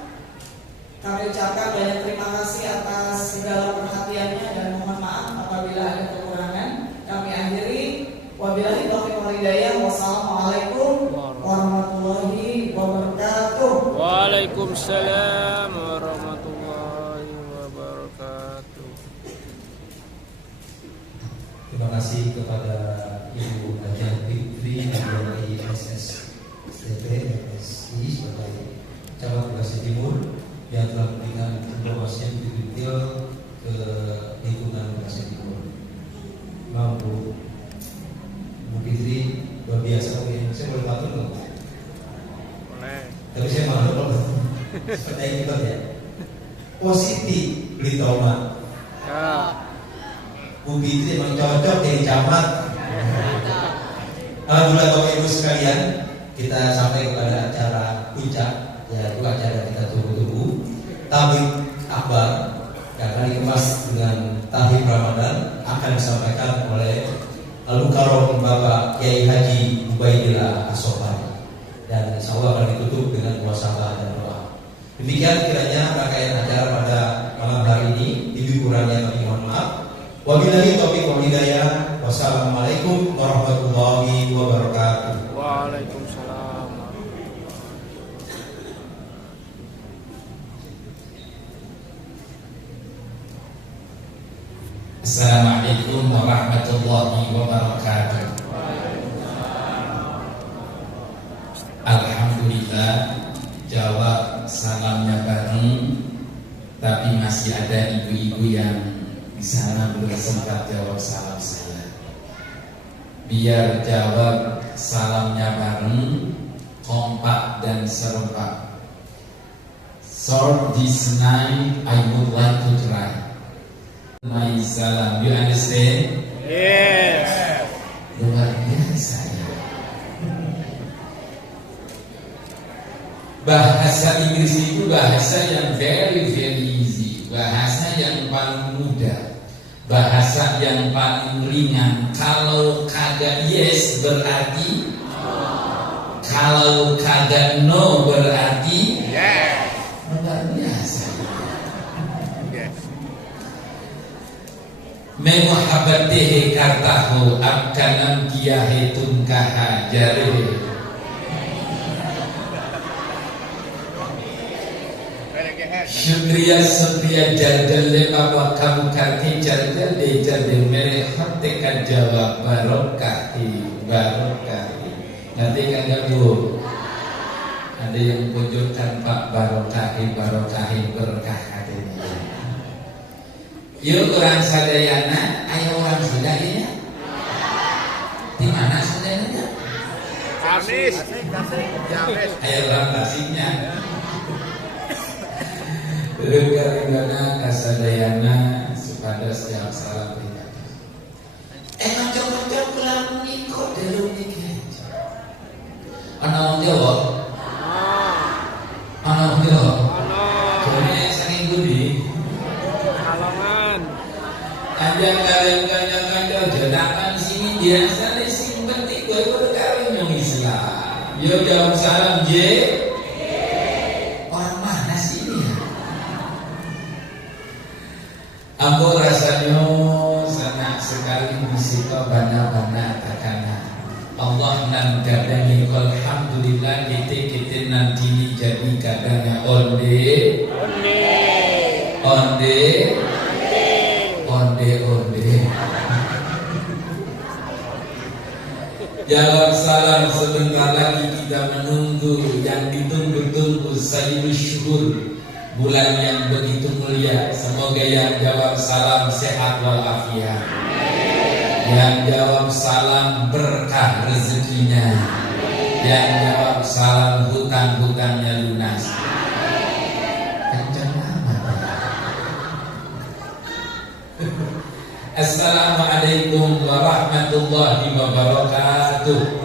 Kami ucapkan banyak terima kasih atas segala perhatiannya dan mohon maaf apabila ada kekurangan. Kami akhiri. Wabillahi taufiq wal hidayah. Wassalamualaikum warahmatullahi wabarakatuh. Waalaikumsalam warahmatullahi wabarakatuh. Terima kasih kepada Ibu Hajar Fitri dari SSTP MSI sebagai Camat Bekasi Timur yang telah memberikan informasi yang detail ke lingkungan Bekasi Timur. Mampu Bu Fitri luar biasa. Oke, saya boleh patur nggak? Boleh. Tapi saya malu kalau seperti itu ya. Positif beli tomat. Ya. Bu Fitri memang cocok jadi camat. Alhamdulillah Bapak Ibu sekalian, kita sampai kepada acara puncak, yaitu acara kita tunggu-tunggu, Tablik Akbar, yang akan dikemas dengan Tahlim Ramadan, akan disampaikan oleh Al-Mukarram Bapak Kiai Haji Ubaidillah As-Sofari, dan insya Allah akan ditutup dengan muhasabah dan doa. Demikian kiranya rangkaian acara pada malam hari ini. Lebih kurangnya kami mohon maaf. Wabillahi taufiq wal hidayah. Wassalamualaikum warahmatullahi wabarakatuh. Waalaikumsalam. Assalamualaikum warahmatullahi wabarakatuh. Alhamdulillah, jawab salamnya bareng, tapi masih ada ibu-ibu yang di sana belum sempat jawab salam saya. Biar jawab salamnya bareng, kompak dan serempak. So this night I would like to try my salam. You understand? Yes. Luar biasa ya. Bahasa Inggris itu bahasa yang very easy, bahasa yang paling mudah, bahasa yang paling ringan. Kalau kagak yes berarti kalau kagak no berarti luar biasa. Memuhabbatihi kartahu abkanam kiyahetun kahajare. Syukriya jadal bawa kamu kaki jadal de jadal mere hati kan jawab barokahi. Nanti kagak Bu? Ada yang pujukan Pak barokahi berkah hatinya. Yuk orang sadayana, ayo orang sadayana. Di mana sadayana? Habis. Ayo orang Tasiknya. Regarigana kasadayana supados jawab salam pribadi. Kanca-kanca kula menika delung niki. Ana wong Jawa? Ana wong Jawa? Jane saking pundi? Kalongan. Kanjeng kanca jadakan sini biasane sing penting kowe karo nyong Islam. Yo jawab salam J. Orang mana sih ini ya? Aku rasanya sangat sekali musika bana-bana takana. Allah nan kadang alhamdulillah kita nanti jadi kadangnya onde. Jawab salam sebentar lagi kita menunggu yang ditunggu-tunggu Sayyidul Syuhur, bulan yang begitu mulia. Semoga yang jawab salam sehat walafiat, yang jawab salam berkah rezekinya, yang jawab salam hutang-hutangnya lunas. Kencang amat. Assalamualaikum warahmatullahi wabarakatuh.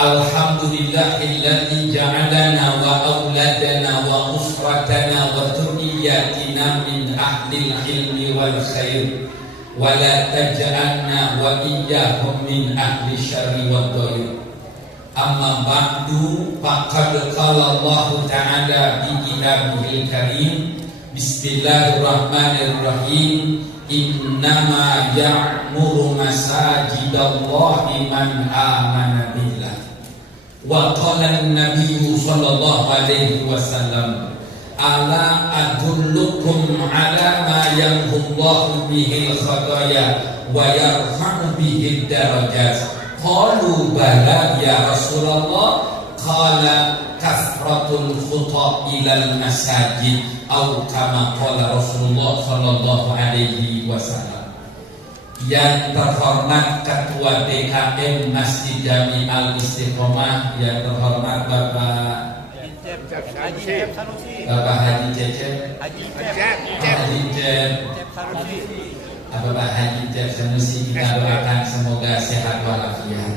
Alhamdulillahilladzi ja'alana wa auladana wa usratana wa dhurriyyatina min ahlil ilmi wal khair wa la taj'alna wa iyyahum min ahli syarri wad dhayr. Amma ba'du, faqad qala Allah ta'ala bi kitabihil karim, bismillahirrahmanirrahim, innama ya'muru masajidallahi man amana billah. Wa qala an-nabiyyu sallallahu alaihi wasallam, ala adullukum ala ma yamhullahu bihil khataya wa yarfa'u bihid darajat. Qalu bala ya Rasulullah. Qala kasratul khuta ilal masajid, atau kama qala Rasulullah sallallahu alaihi wasallam. Yang terhormat Ketua DKM Masjid Jami Al Istiqomah, yang terhormat Bapak Haji Cecep, Bapak Haji Cecep Sanusi, kita doakan semoga sehat walafiat.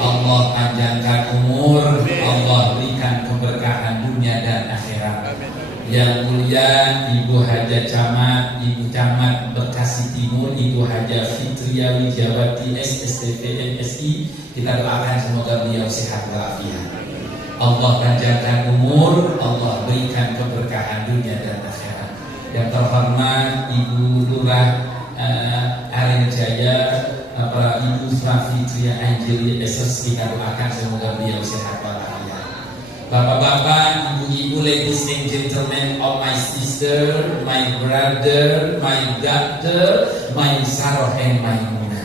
Allah panjangkan umur, Allah berikan keberkahan dunia dan akhirat. Yang mulia Ibu Haja Camat, Ibu Camat Bekasi Timur, Ibu Haja Fitria Wijawati SSTP MSI, kita doakan semoga beliau sehat walafiat. Allah panjangkan umur, Allah berikan keberkahan dunia dan akhirat. Yang terhormat Ibu Lurah Aren Jaya, Ibu Fitria Anjeli SS, kita doakan semoga beliau sehat walafiat. Bapak-bapak, ibu-ibu, ladies and gentlemen of my sister, my brother, my daughter, my Sarah and my Muna.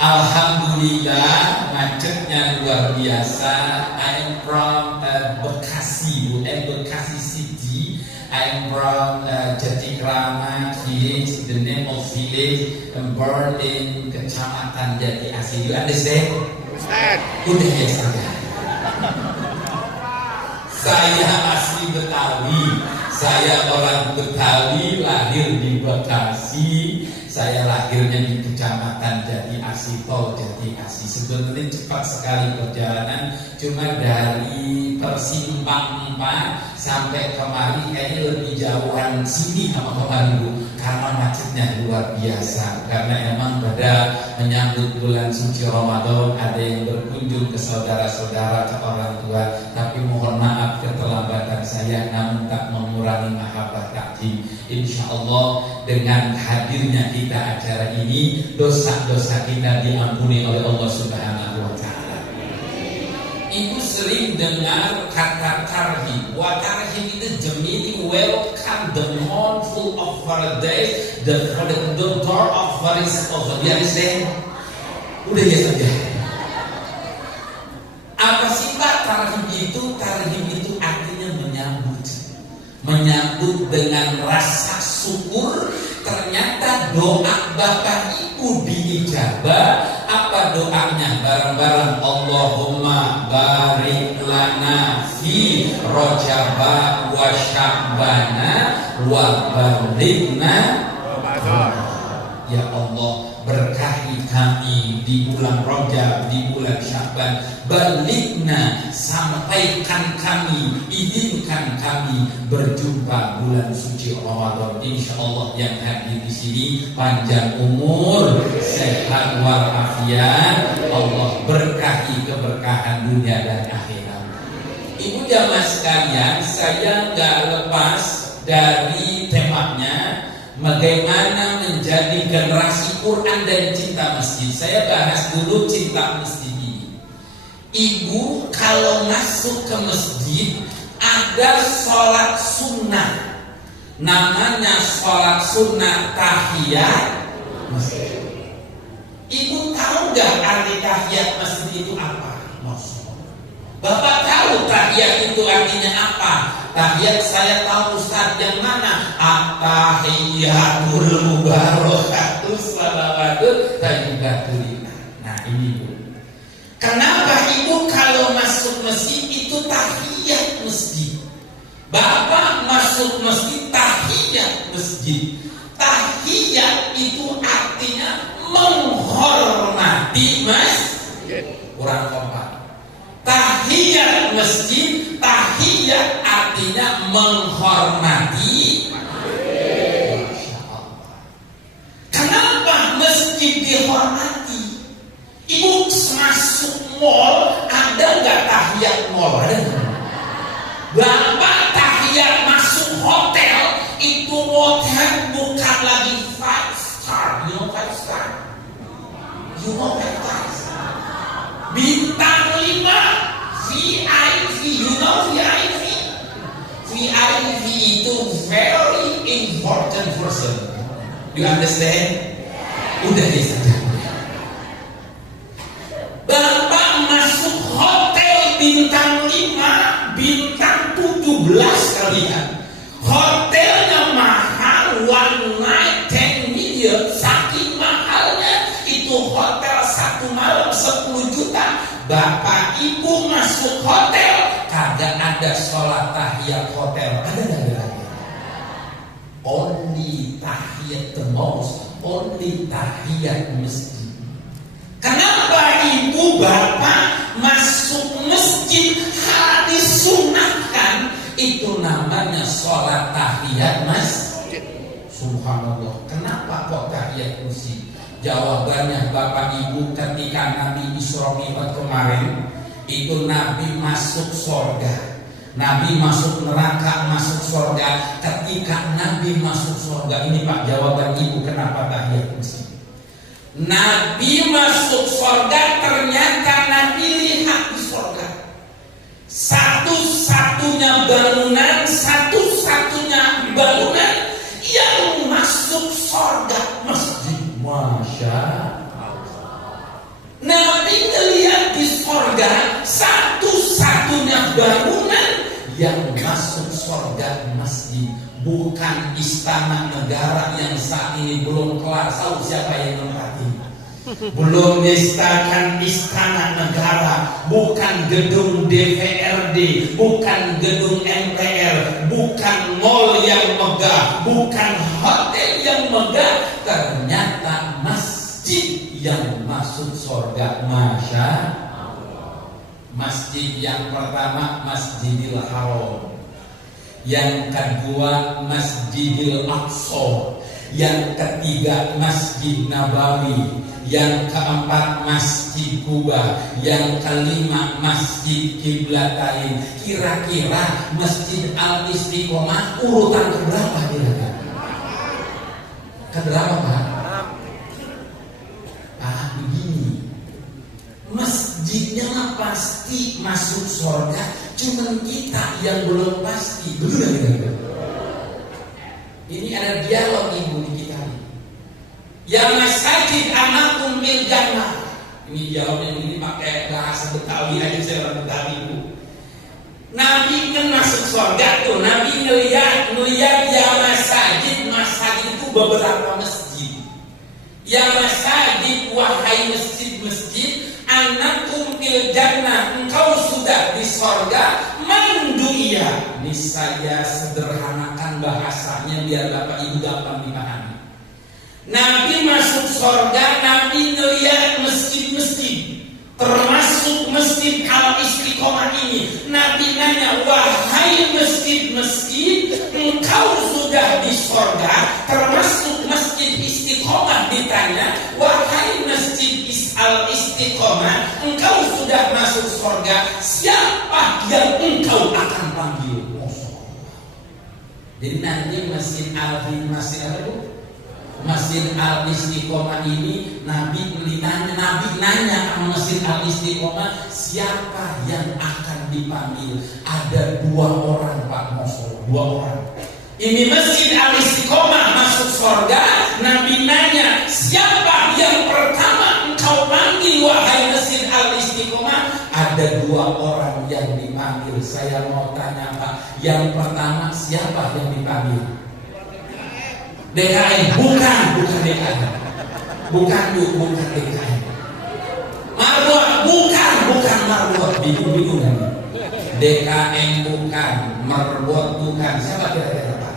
Alhamdulillah, macetnya luar biasa. I'm from Bekasi, Bekasi City. I'm from Jatikrama village, the name of village, born in Kecamatan Jati Asih. You understand? Udah ya saya asli Betawi, saya orang Betawi, lahir di Bekasi. Saya lahirnya di Kecamatan Jati Asih, Tol Jati Asih. Sebenarnya cepat sekali perjalanan, cuma dari Persimpang 4 sampai kemari kayaknya lebih jauhan sini sama kemari Bu, karena macetnya luar biasa. Karena emang pada menyambut bulan suci Ramadan ada yang berkunjung ke saudara-saudara, ke orang tua. Tapi mohon maaf keterlambatan saya, namun tak mengurangi mahabbah takdim. Insya Allah dengan hadirnya kita acara ini, dosa-dosa kita diampuni oleh Allah Subhanahu wa Ta'ala. Ibu sering dengar kata tarhib. Wa tarhib itu the meaning welcome, the mournful of paradise, the door of paradise of the understand. Udah ya saja. Apa sih Pak tarhib itu? Tarhib itu artinya menyambut dengan rasa syukur. Ternyata doa Bapak Ibu diijabah. Apa doanya? Bareng-bareng, Allahumma barik lana fi Rajaba wa Sya'bana wa balighna Ramadan. Ya Allah, berkahi kami di bulan Rajab, di bulan Sya'ban. Balighna, sampaikan kami, izinkan kami berjumpa bulan suci Ramadan. Insya Allah yang hadir di sini panjang umur, sehat walafiat. Allah berkahi keberkahan dunia dan akhirat. Ibu jamaah sekalian, saya nggak lepas dari temanya, bagaimana menjadi generasi Quran dan cinta masjid. Saya bahas dulu cinta masjid ini. Ibu kalau masuk ke masjid ada sholat sunnah, namanya sholat sunnah tahiyat masjid. Ibu tahu nggak arti tahiyat masjid itu apa? Bapak tahu tahiyat itu artinya apa? Tahiyat saya tahu Ustaz, yang mana? At-tahiyatul mubarakatus salawatul thayyibatul. Nah ini Bu, kenapa Ibu kalau masuk masjid itu tahiyat masjid? Bapak masuk masjid tahiyat masjid. Tahiyat itu artinya menghormati masjid. Kurang kompak. Tahiyat masjid, tahiyat artinya menghormati. Masya Allah. Kenapa masjid dihormati? Ibu masuk mall, ada nggak tahiyat mall? Ada nggak? Bapak tahiyat masuk hotel, itu hotel bukan lagi 5 star. You know 5 star? You know 5 star? Bintang 5 VIP. You know VIP? VIP itu very important person. You understand? Udah ya sudah. Bapak masuk hotel bintang 5, bintang 17 kalian. Hotelnya mahal, one night 10 million. Saking mahalnya, itu hotel 1 malam 10 juta. Bapak ibu masuk hotel, kagak ada sholat tahiyat hotel. Ada nggak lagi? Only tahiyat the most, only tahiyat masjid. Kenapa ibu bapak masuk masjid hadis sunahkan? Itu namanya sholat tahiyat masjid. Subhanallah. Kenapa kok tahiyat masjid? Jawabannya bapak ibu, ketika Nabi Isra Mi'raj kemarin, itu Nabi masuk surga. Nabi masuk neraka, masuk surga. Ketika Nabi masuk surga, ini Pak jawaban ibu kenapa tahiyat masjid. Nabi masuk surga, ternyata Nabi lihat di surga. Satu-satunya bangunan yang masuk surga masjid. Masya Allah. Nabi melihat di surga, satu-satunya bangunan yang masuk surga masjid. Bukan istana negara yang saat ini belum kelar. Tahu siapa yang menempati? Belum disahkan istana negara, bukan gedung DPRD, bukan gedung MPR, bukan mall yang megah, bukan hotel yang megah. Ternyata masjid yang masuk surga. Masya Allah. Masjid yang pertama Masjidil Haram, yang kedua Masjidil Aqsa, yang ketiga Masjid Nabawi, yang keempat Masjid Kuba, yang kelima Masjid Qiblatain. Kira-kira Masjid Al-Istiqomah urutan keberapa kira-kira? Keberapa Pak? Begini, masjidnya pasti masuk surga, cuman kita yang belum pasti. Betul tidak? Ini ada dialog ibu di kita. Ya masjid anakum bil jannah. Ini jawabnya ini pakai bahasa Betawi aja, saya orang Betawi ibu. Nabi kan masuk surga tuh, Nabi ngelihat ya masjid itu beberapa masjid. Ya masjid, wahai masjid-masjid, anakum bil jannah, engkau sudah di surga. Manduia. Ini saya sederhanakan bahasanya biar Bapak Ibu gampang dipahami. Nabi masuk surga, Nabi melihat masjid-masjid, termasuk Masjid Al-Istiqomah ini. Nabi nanya, wahai masjid-masjid, engkau sudah di surga, termasuk Masjid Istiqomah. Ditanya, wahai Masjid Al-Istiqomah, engkau sudah masuk surga, siapa yang engkau akan panggil? Jadi nanti Masjid Al-Istiqomah ini Nabi nanya sama Masjid Al-Istiqomah, siapa yang akan dipanggil? Ada 2 orang Pak Moso, 2 orang. Ini Masjid Al-Istiqomah masuk surga, Nabi nanya, siapa yang pertama engkau panggil wahai Masjid Al-Istiqomah? Ada 2 orang yang dipanggil. Saya mau tanya Pak, yang pertama siapa yang dipanggil? DKI, bukan DKI, bukan DKI. Marwah, bukan Marwah, bingung kan? DKM bukan, Marwah bukan. Siapa kira-kira Pak?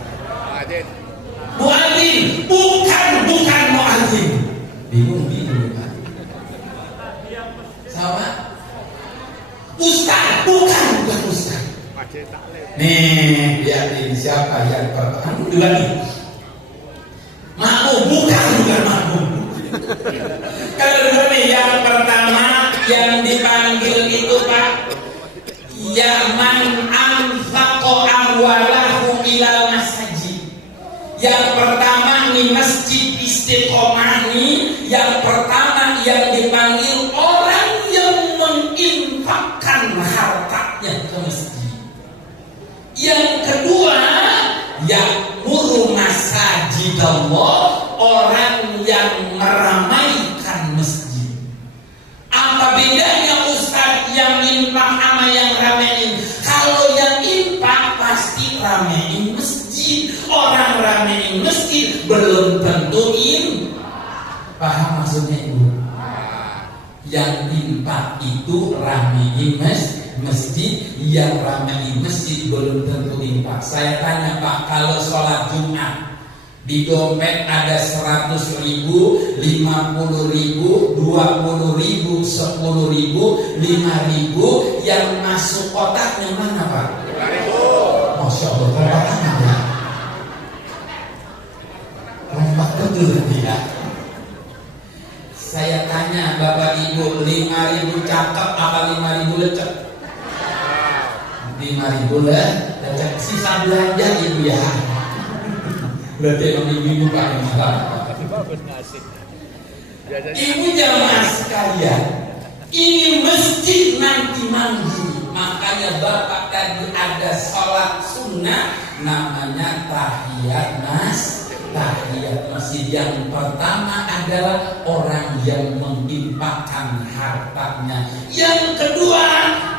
Muadzin, bukan Muadzin. Bingung Pak. Apa? Ustaz, bukan Ustaz. Nih, lihatin siapa yang pertama. Dua nih. Makmum, bukan makmum. Kalau dulu nih yang pertama yang dipanggil itu Pak, ya man anfaqa amwalahu ilal masjid. Yang pertama nih masjid Istiqomah nih, yang pertama yang dipanggil orang yang menginfakkan hartanya ke masjid. Yang kedua, ya'muru masajidallah, orang yang meramaikan masjid. Apa bedanya Ustaz yang infak sama yang ramein? Kalau yang infak pasti ramein masjid. Orang ramein masjid belum tentuin. Paham maksudnya Ibu? Yang infak itu ramein masjid, yang ramein masjid belum tentu infak. Saya tanya Pak, kalau sholat Jumat di dompet ada 100.000, 50.000, 20.000, 10.000, 5.000, yang masuk kotaknya mana Pak? 5.000. Masya Allah, kotaknya ya. Rompak betul dia. Saya tanya Bapak Ibu, 5.000 cakep apa 5.000 lecek? 5.000 lecek, sisa belanja Ibu ya. Berarti emang ibu pakai masalah. Ibu jamaah sekalian, ini masjid nanti mandi. Makanya Bapak tadi ada sholat sunnah namanya tahiyat masjid. Yang pertama adalah orang yang menginfakkan hartanya. Yang kedua,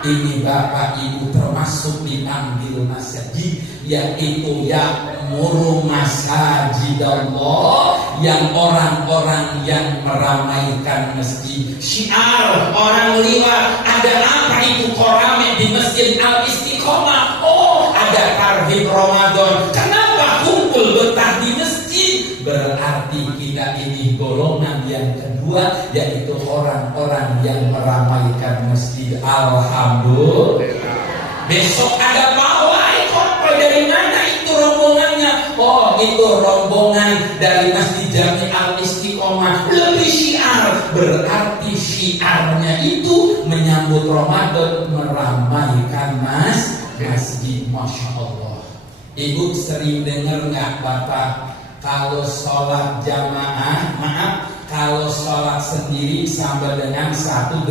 ini Bapak Ibu termasuk dipanggil masjid, yaitu ya'muru masajidallah, yang orang-orang yang meramaikan masjid. Syiar orang lewat, ada apa itu korame di masjid Al-Istiqomah? Oh, ada tarhib Ramadan. Kenapa kumpul betah di masjid? Berarti kita ini golongan yang kedua, yaitu orang-orang yang meramaikan masjid. Alhamdulillah. Besok ada pawai kopel, dari mana itu rombongannya? Oh, itu rombongan dari Masjid Jami Al-Istiqomah. Lebih syiar, berarti syiarnya itu menyambut Ramadan, meramaikan masjid. Masya Allah. Ibu sering dengar nggak Bapak, kalau sholat jamaah, kalau sholat sendiri sama dengan 1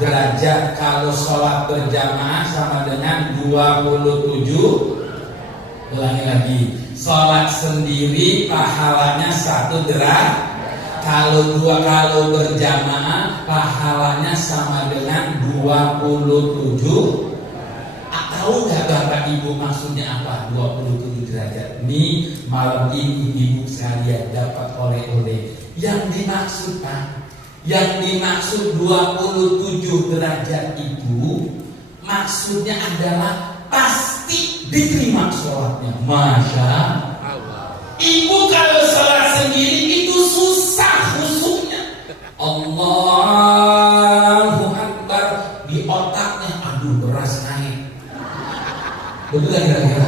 derajat, kalau sholat berjamaah sama dengan 27. Ulangi lagi, sholat sendiri pahalanya 1 derajat, kalau berjamaah pahalanya sama dengan 27. Tahu nggak Bapak Ibu maksudnya apa 27 derajat? Ini malam ini ibu sekalian dapat oleh-oleh. Yang dimaksud Pak, yang dimaksud 27 derajat itu maksudnya adalah pasti diterima sholatnya. Masya Allah. Ibu kalau sholat sendiri itu susah khusyuknya. Allahu Akbar, di otaknya aduh beras naik. Betul kan kira-kira?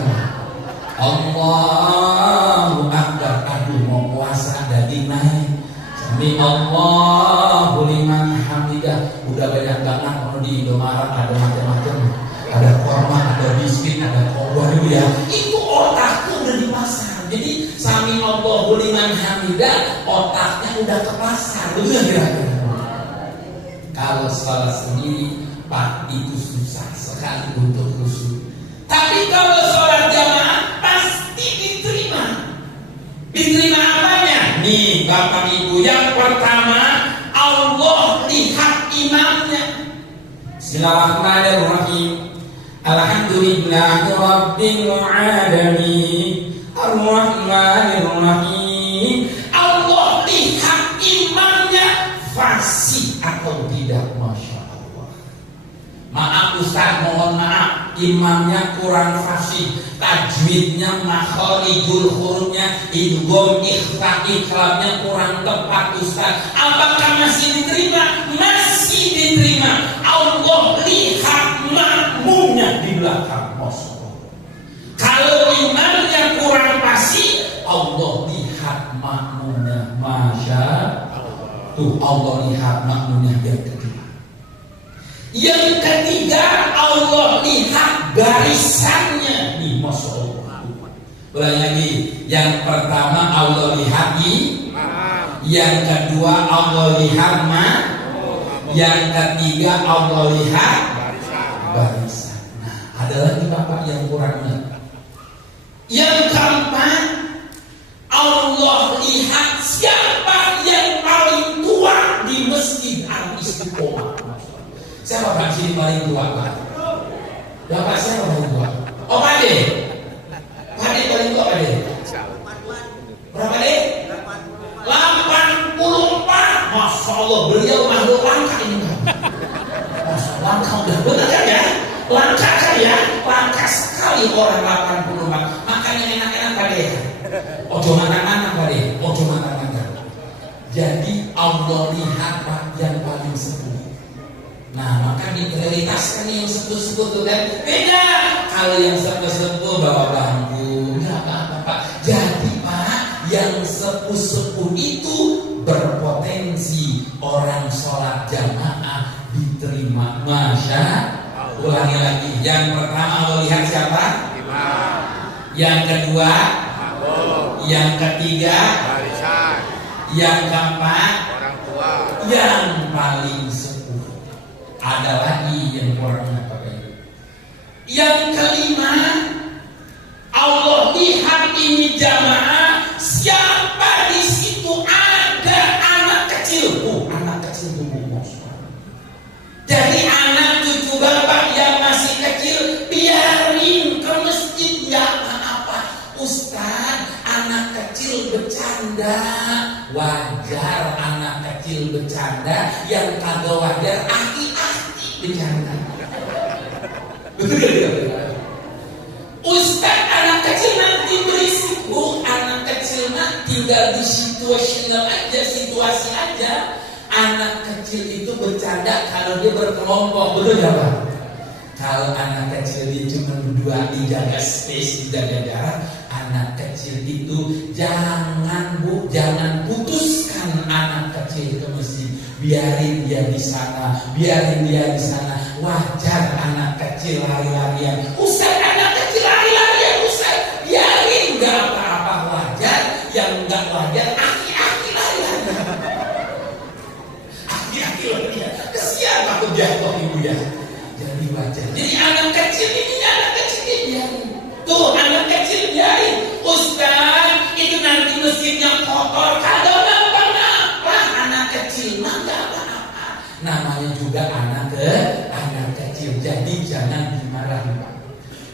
Allahu Akbar, aduh mau puasa daging naik. Sami Allahu liman hamidah. Udah banyak banget kalau di Indomaret ada macam-macam. Ada korma, ada biskuit, ada kobar ya. Itu otaknya udah di pasar. Jadi sami Allahu liman hamidah, otaknya udah ke pasar. Betul kan kira-kira? Kalau salah sendiri, Pak, itu susah sekali untuk khusyuk. Tapi kalau sholat jamaah pasti diterima. Diterima apanya? Nih Bapak Ibu, yang pertama Allah lihat imamnya. Bismillahirrahmanirrahim. Alhamdulillahi rabbil alamin, Ar-Rahmanirrahim. Allah lihat imamnya fasih atau tidak. Masya Allah. Maaf Ustaz, mohon maaf, imamnya kurang fasih. tajwidnya, makharijul hurufnya, idgham, ikhfa, ikrabnya kurang tepat Ustaz. Apakah masih diterima? Masih diterima. Allah lihat makmumnya di belakang. Kalau imamnya kurang pasti, Allah lihat makmumnya. Masya tuh, Allah lihat makmumnya. Yang ketiga, Allah lihat barisannya. Nih, Masya Allah. Ulangi lagi. Yang pertama Allah lihat imam. Yang kedua Allah lihat Yang ketiga Allah lihat barisan. Nah, ada lagi Bapak yang kurangnya. Yang keempat, Allah lihat siapa yang paling tua di Masjid Al-Istiqomah. Siapa Pak sini paling tua Pak? Bapak siapa paling tua? Oh Pak Ade. Pak Ade paling tua Pak Ade. Berapa Ade? 84. Masya Allah, beliau makhluk langka ini Pak. Masya Allah, langka udah benar kan ya? Langka kan ya? Langka sekali orang 84. Makanya enak-enak Pak Ade. Ojo mana-mana Pak Ade. Ojo mana-mana. Jadi Allah lihat Pak yang paling sepuh. Nah, maka diprioritaskan yang sepuh-sepuh itu kan beda. Kalau yang sepuh-sepuh bawa bangku, nggak apa-apa Pak. Jadi Pak, yang sepuh-sepuh itu berpotensi orang sholat jamaah diterima. Masya. Ulangi lagi. Yang pertama Allah lihat siapa? Imam. Yang kedua, yang ketiga, barisan. Yang keempat, orang tua. Yang paling ada lagi yang kurangnya pakai. Yang kelima, Allah lihat ini jamaah, siapa di situ ada anak kecil. Anak kecil tumbuh. Jadi anak cucu bapak yang masih kecil biarin ke masjid. Ya apa Ustaz, anak kecil bercanda. Wajar anak kecil bercanda, yang kagak wajar bercanda. Betul gak? Ustaz, anak kecil nanti berisik. Anak kecil nanti tinggal di situasional aja, situasi aja. Anak kecil itu bercanda kalau dia berkelompok. Betul gak Pak? Kalau anak kecil dia cuma berdua, dijaga space, dijaga jarak. Anak kecil itu jangan putuskan anak kecil ke masjid. Biarin dia di sana, biarin dia di sana. Wajar anak kecil lari-larian. Ustaz, anak kecil lari-larian Ustaz. Biarin, nggak apa-apa, wajar. Yang nggak wajar, aki-aki lari-larian. Aki-aki larian. Kesian aku jatuh ibu ya. Jadi wajar. Jadi anak kecil ini biarin. Tuh anak kecil biarin. Ustaz, itu nanti masjidnya kotor. Kalau apa-apa, anak kecil mah nggak apa-apa. Namanya juga anak kecil. Jadi jangan dimarahi Pak.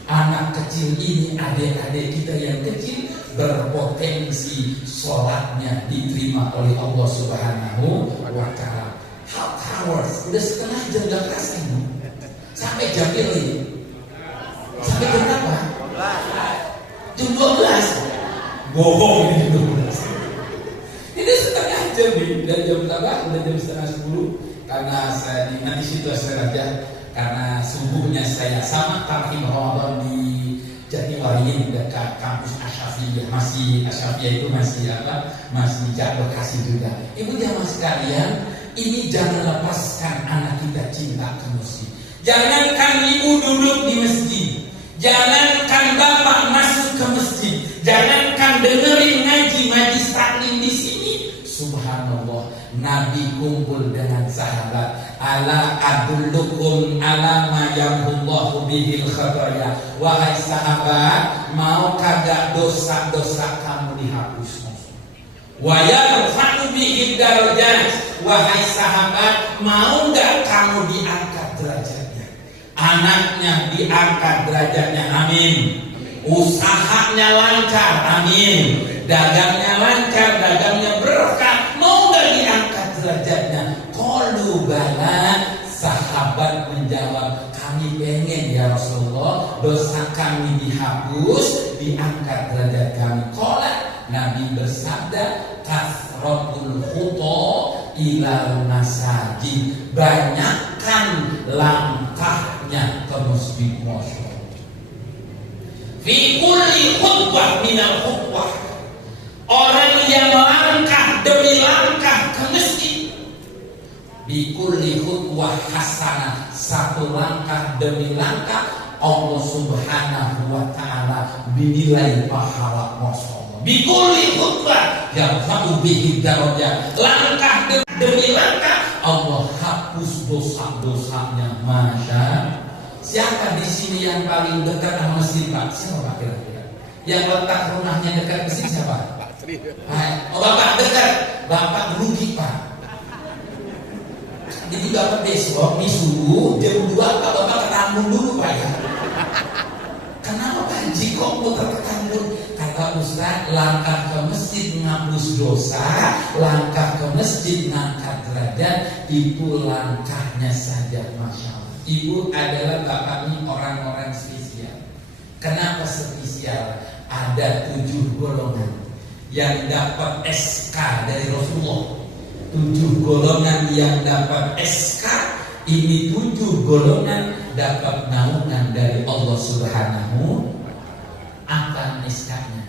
Anak kecil ini, adik-adik kita yang kecil, berpotensi sholatnya diterima oleh Allah Subhanahu wa Ta'ala. Half hours, udah setengah jam gak kerasa ini. Sampai jam ini. Sampai jam berapa? Jam 12. Bohong ini jam 12. Ini setengah jam nih. Udah jam berapa? Udah jam setengah 10. Karena saya di nanti situasi saja. Karena subuhnya saya sama takdim Ramadan di Jatiwaringin dekat kampus Asyafiyah. Masih Asyafiyah itu masih masih jatuh kasih juga. Ibu jamaah sekalian, ini jangan lepaskan anak kita cinta ke masjid. Jangankan ibu duduk di masjid, jangankan bapak masuk ke masjid, jangankan dengerin ngaji majlis taklim di sini. Subhanallah, Nabi kumpul dengan sahabat. Ala adullukum ala ma yamhullahu bihil khataya. Wahai sahabat, mau kagak dosa-dosa kamu dihapus? Wa yarfa'u bihid darajat. Wahai sahabat, mau enggak kamu diangkat derajatnya? Anaknya diangkat derajatnya, amin. Usahanya lancar, amin. Dagangnya lancar, dagangnya berkah, mau enggak diangkat derajatnya? Qalu bala, sahabat menjawab, kami pengen ya Rasulullah dosa kami dihapus, diangkat derajat kami. Qala, Nabi bersabda, kasratul khuta ilal masajid, banyakkan langkahnya ke masjid. Masyaallah. Fi kulli khutbah minal khutbah, orang yang melangkah demi langkah ke masjid. Bi kulli khutbah hasanah, satu langkah demi langkah Allah Subhanahu wa taala dinilai pahala. Masyaallah. Bi kulli khutbah yang satu bihi darajat, langkah demi langkah Allah hapus dosa-dosanya. Masya. Siapa di sini yang paling dekat sama masjid, Pak? Siapa Pak kira-kira? Yang letak rumahnya dekat masjid siapa? Pak Tri. Oh, Bapak dekat, Bapak rugi Pak. Jadi Bapak besok nih subuh jam 2 Bapak ke Tambun dulu Pak ya. Kenapa Pak Haji kok muter ke Tambun? Kata Ustaz, langkah ke masjid menghapus dosa, langkah ke masjid mengangkat derajat, itu langkahnya saja. Masya Allah. Ibu adalah Bapak ini orang-orang spesial. Kenapa spesial? Ada 7 golongan yang dapat SK dari Rasulullah. 7 golongan yang dapat SK, ini 7 golongan dapat naungan dari Allah Subhanahu. Apa SK-nya?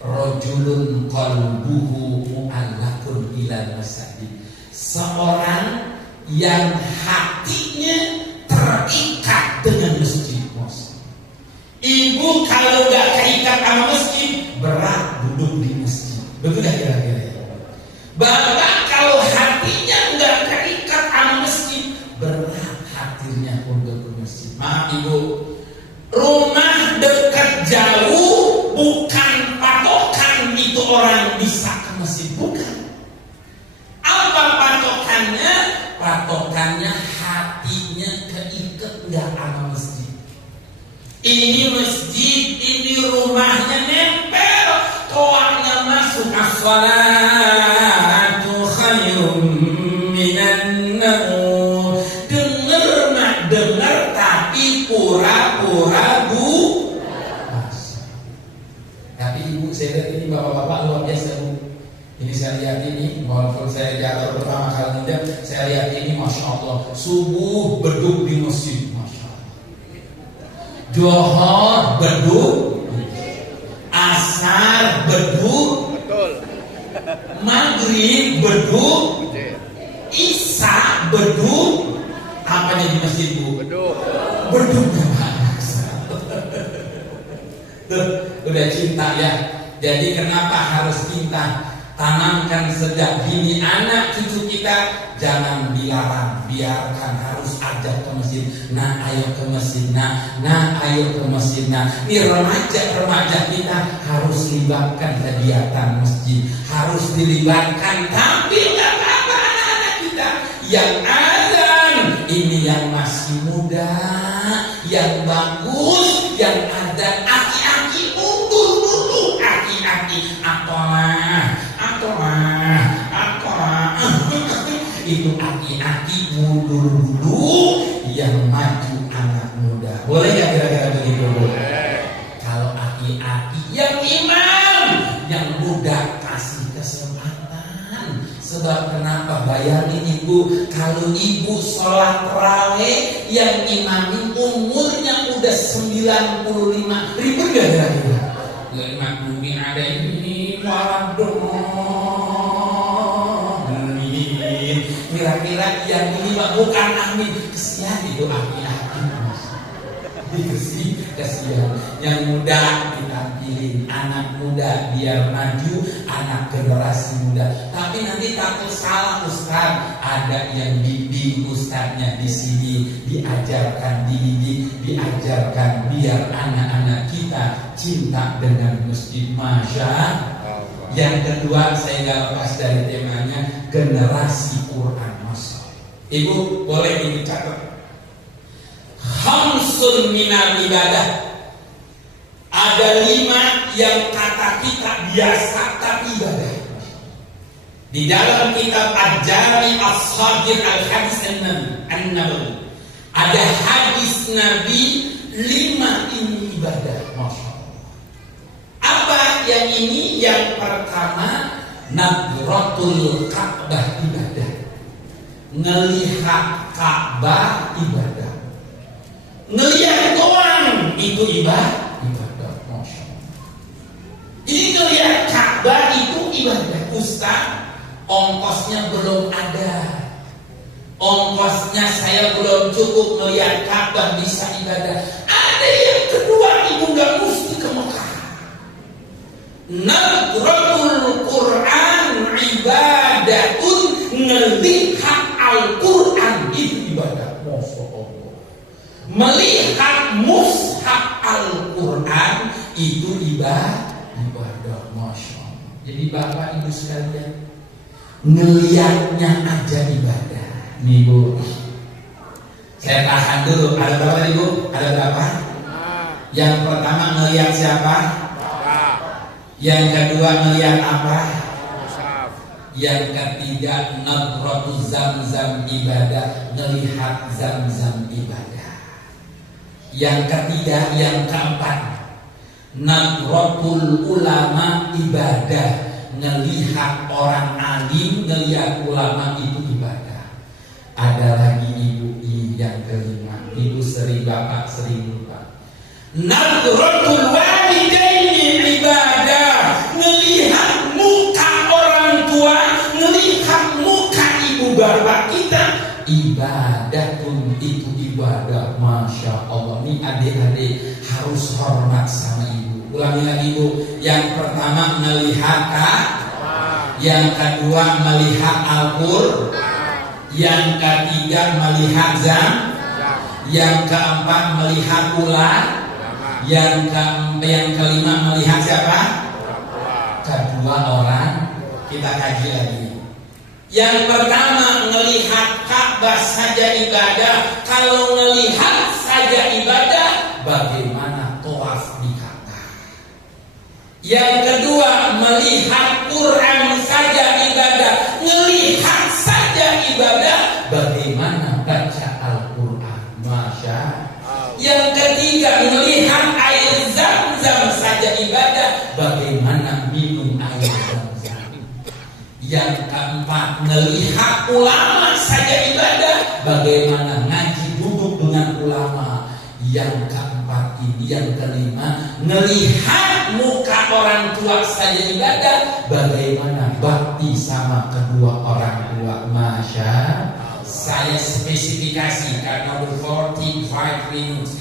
Rajulun qalbuhu mu'allaqun ilal masajid, seorang yang hatinya terikat dengan masjid. Ibu kalau gak terikat sama masjid, berat duduk di masjid. Betul gak kira-kira? Bapak kalau hatinya nggak terikat sama masjid, berat hatinya untuk ke masjid. Maaf Ibu, rumah dekat jauh bukan patokan itu orang bisa ke masjid, bukan. Apa patokannya? Patokannya hatinya keikat nggak sama masjid. Ini masjid, ini rumahnya nempel, toanya masuk as-salatu khairum minan naum. Dengar tapi pura-pura Tapi Ibu, saya lihat ini bapak-bapak luar biasa Bu. Ini saya lihat ini, walaupun saya jatuh pertama kali muda, saya lihat ini Masya Allah, subuh beduk di masjid, Masya Allah. Johor beduk, asar beduk, maghrib beduk, isya beduk. Apanya di masjid Bu? Beduknya banyak. Tuh, udah cinta ya. Jadi kenapa harus cinta? Tanamkan sejak dini anak cucu kita, jangan dilarang, biarkan, harus ajak ke masjid. Nah, ayo ke masjid, nah, ayo ke masjid. Nah, ini remaja kita harus libatkan kegiatan masjid, harus dilibatkan. Tapi nggak apa-apa anak-anak kita yang azan ini yang masih muda, yang bagus, yang ada aki-aki mundur dulu, aki-aki apalah itu aki-aki mundur dulu, yang maju anak muda. Boleh ya kira-kira begitu? Kalau aki-aki yang imam, yang muda kasih kesempatan. Sebab kenapa? Bayangin Ibu, kalau Ibu sholat tarawih yang imamin umurnya udah 95, ribut gak kira-kira? Gak makmumin ada ini malah dong. Kira-kira yang ini bukan amin, kesian itu aki-aki. Kesian. Yang muda ditampilin, anak muda biar maju, anak generasi muda. Tapi nanti takut salah Ustaz, ada yang bimbing Ustaznya di sini, diajarkan, diajarkan biar anak-anak kita cinta dengan masjid. Masya. Yang kedua, saya nggak lepas dari temanya generasi Quran. Masya. Ibu boleh dicatat. Khamsun minal ibadah. Ada 5 yang kata kita biasa tapi ibadah. Di dalam kitab Al-Jami As-Saghir Al-Hadis An-Nabawi ada ada hadis Nabi 5 ini ibadah. Masya Allah. Apa yang ini? Yang pertama, nadratul Ka'bah ibadah. Ngelihat Ka'bah ibadah. Ngelihat doang itu ibadah. Masya Allah. Jadi ngelihat Ka'bah itu ibadah. Ustaz, ongkosnya belum ada. Ongkosnya saya belum cukup melihat Ka'bah bisa ibadah. Ada yang kedua, ibu nggak mesti ke Mekah. Nadratul Quran ibadatun, ngelihat Al-Quran itu ibadah. Masya Allah. Melihat mushaf Al-Quran itu ibadah. Masya Allah. Jadi Bapak Ibu sekalian, ngelihatnya aja ibadah. Nih Bu, saya tahan dulu. Ada berapa nih Bu? Ada berapa? Yang pertama ngelihat siapa? Yang kedua ngelihat apa? Yang ketiga nadratu Zamzam ibadah, ngelihat Zamzam ibadah. Yang ketiga, yang keempat nadratul ulama ibadah, ngelihat orang alim, ngelihat ulama itu ibadah. Ada lagi ibu yang kelima, ibu sering bapak sering lupa. Nadratul walidaini ibadah, ngelihat muka orang tua, ngelihat muka ibu bapak kita, ibadah pun itu ibadah. Masya Allah. Nih adik-adik harus hormat sama ibu. Ulangi lagi ibu. Yang pertama melihat Ka'bah, yang kedua melihat Al-Qur'an, yang ketiga melihat Zam, yang keempat melihat ulama, yang kelima melihat siapa? Kedua orang. Kita kaji lagi. Yang pertama melihat Ka'bah saja ibadah. Kalau melihat saja ibadah, bagaimana tawaf di Ka'bah? Yang kedua melihat Quran saja ibadah. Melihat saja ibadah, bagaimana baca Al-Quran? Masya Allah. Yang ketiga melihat air Zam-Zam saja ibadah, bagaimana minum air Zam-Zam? Yang keempat melihat ulama saja ibadah, bagaimana ngaji duduk dengan ulama? Yang keempat ini, yang kelima melihat muka orang tua saja ibadah, bagaimana bakti sama kedua orang tua? Masya Allah. Saya spesifikasi karena udah 45 minutes,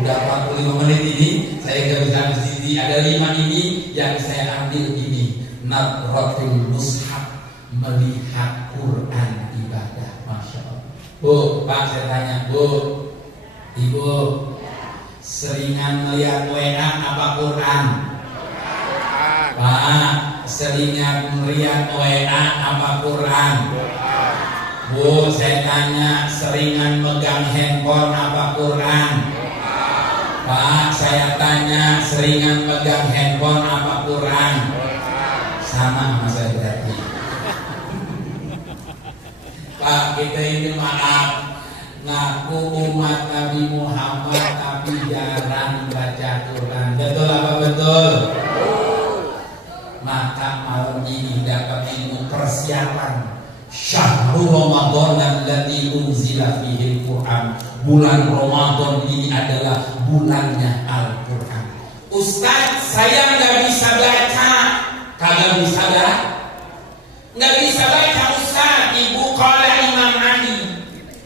udah 45 menit ini saya nggak bisa berhenti. Ada 5 ini yang saya ambil ini. Nadratul mushaf, melihat Quran ibadah. Masya Allah. Bu, Pak saya tanya Bu, Ibu seringan melihat WA apa Quran? Pak, seringan melihat WA apa Quran? Bu, saya tanya, seringan megang handphone apa Quran? Pak, saya tanya, seringan megang handphone apa Quran? Sama saya berarti. Pak, kita ini maaf, ngaku umat Nabi Muhammad tapi jarang baca Quran. Betul apa betul? Maka malam ini dapat ilmu persiapan Syahrul Ramadan alladzi unzila fihi Al-Quran. Bulan Ramadan ini adalah bulannya Al-Quran. Ustaz, saya nggak bisa baca. Kagak bisa baca? Nggak bisa baca Ustaz. Ibu qala Imam Ali,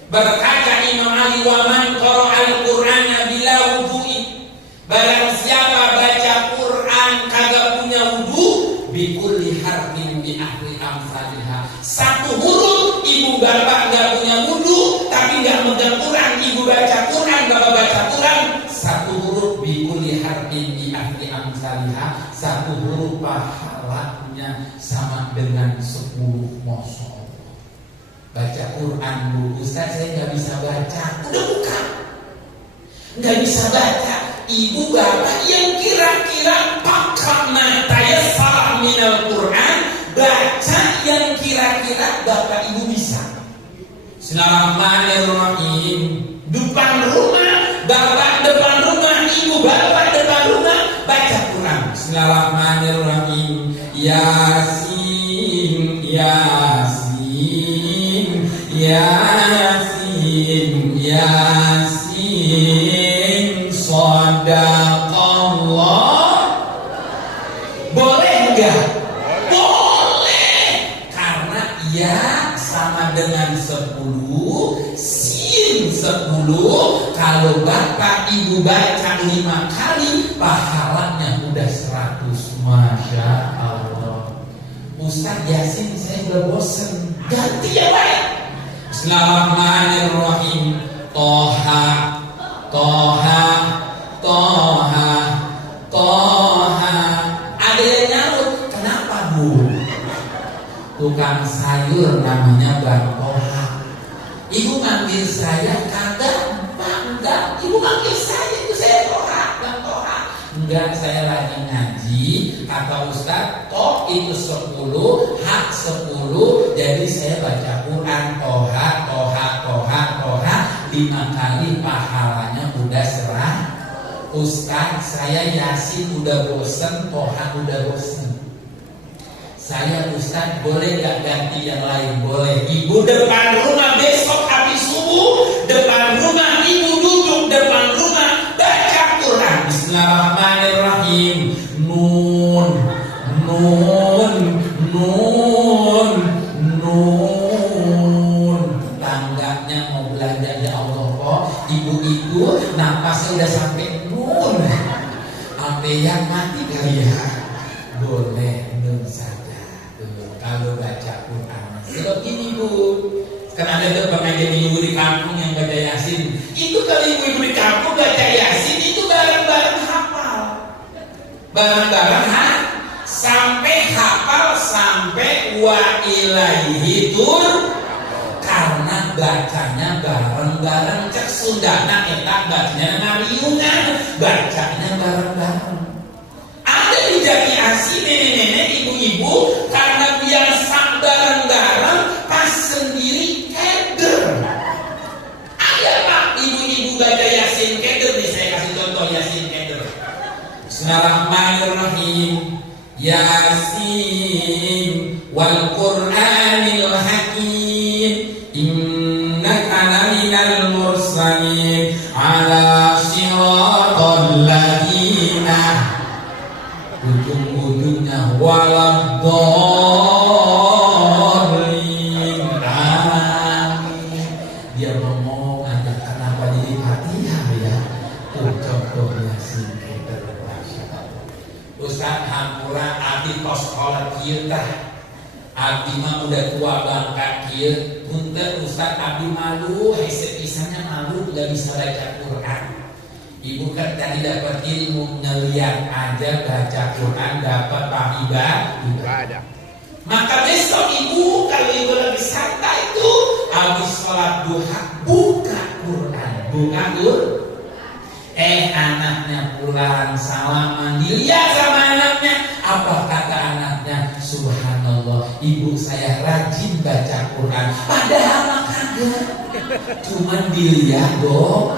berkata Imam Ali, wa man qara'al Qur'ana bila wudu'i, barang siapa baca Quran kagak punya wudu, bikulli harfin bi ahli amsalihah. Satu huruf ibu bapak nggak punya wudu tapi nggak megang Quran, ibu baca Quran bapak baca Quran, satu huruf bikulli harfin bi ahli amsalihah, satu huruf pahalanya sama dengan 10 mosok. Baca Quran Bu, Ustaz saya nggak bisa baca. Udah bukan, nggak bisa baca. Ibu bapak yang kira-kira pakana tayassara minal Quran, baca yang kira-kira bapak ibu bisa. Bismillahirrahmanirrahim. Depan rumah, bapak depan rumah, ibu bapak depan rumah, baca Quran. Bismillahirrahmanirrahim. Yasin, Yasin, Yasin, Yasin. Shadaqallah. Boleh enggak? Boleh. Karena ya sama dengan 10, sin 10. Kalau bapak ibu baca 5 kali, pahalanya udah 100. Masya Allah. Ustaz Yasin saya udah bosen, ganti ya baik. Bismillahirrahmanirrahim. Toha, Toha, Toha, Toha. Ada yang nyaut, kenapa Bu? Tukang sayur namanya Bang Toha. Ibu manggil saya kagak, enggak. Ibu manggil saya itu saya Toha, Bang Toha. Enggak, saya lagi ngaji. Kata Ustaz, toh itu 10, hak 10. Jadi saya baca Quran Toha, Toha, Toha, Toha 5 kali, pahalanya udah 100. Ustaz, saya Yasin udah bosen, Toha udah bosen. Saya Ustaz boleh gak ganti yang lain? Boleh. Ibu depan rumah besok habis subuh, depan rumah ibu duduk depan rumah baca Quran. Bismillahirrahmanirrahim. Nun, nun, nun, nun. Tangganya mau belanja ya Allah kok. Ibu-ibu napasnya udah sampai nun. Sampai yang mati kali ya. Boleh nun saja. Kalau baca Quran seperti ini Bu. Kan ada tuh pernah jadi ibu di kampung yang baca Yasin. Itu kalau ibu-ibu di kampung baca Yasin itu bareng-bareng hafal. Bareng-bareng sampai hafal sampai wa ilaihi tur. Karena bacanya bareng-bareng. Cek Sundana etak bacanya mariungan, bacanya bareng-bareng. Ada di Jati Asih nenek-nenek, ibu-ibu karena biasa bareng-bareng pas sendiri keder. Ada Pak ibu-ibu baca Yasin keder nih, saya kasih contoh Yasin keder. Bismillahirrahmanirrahim. Yasin wal Qur'anil Hakim. Innaka laminal mursalin ala siratal ladzina. Ujung-ujungnya waladhdallin. Amin. Dia ngomong ada kenapa jadi Fatihah ya? Contohnya sih kita berbahagia. Ustaz hampura abdi tos kolak kieu tah. Abdi mah udah tua bangkat kieu. Punten Ustaz abdi malu, hese pisannya malu udah bisa baca Quran. Ibu kan tadi dapat ilmu ngeliat aja baca Quran dapat ibadah. Maka besok ibu kalau ibu lagi santai itu habis sholat duha buka Quran, buka Quran. Anaknya pulang salaman dilihat sama anaknya. Apa kata anaknya? Subhanallah, ibu saya rajin baca Quran. Padahal mah kagak, cuman dilihat dong.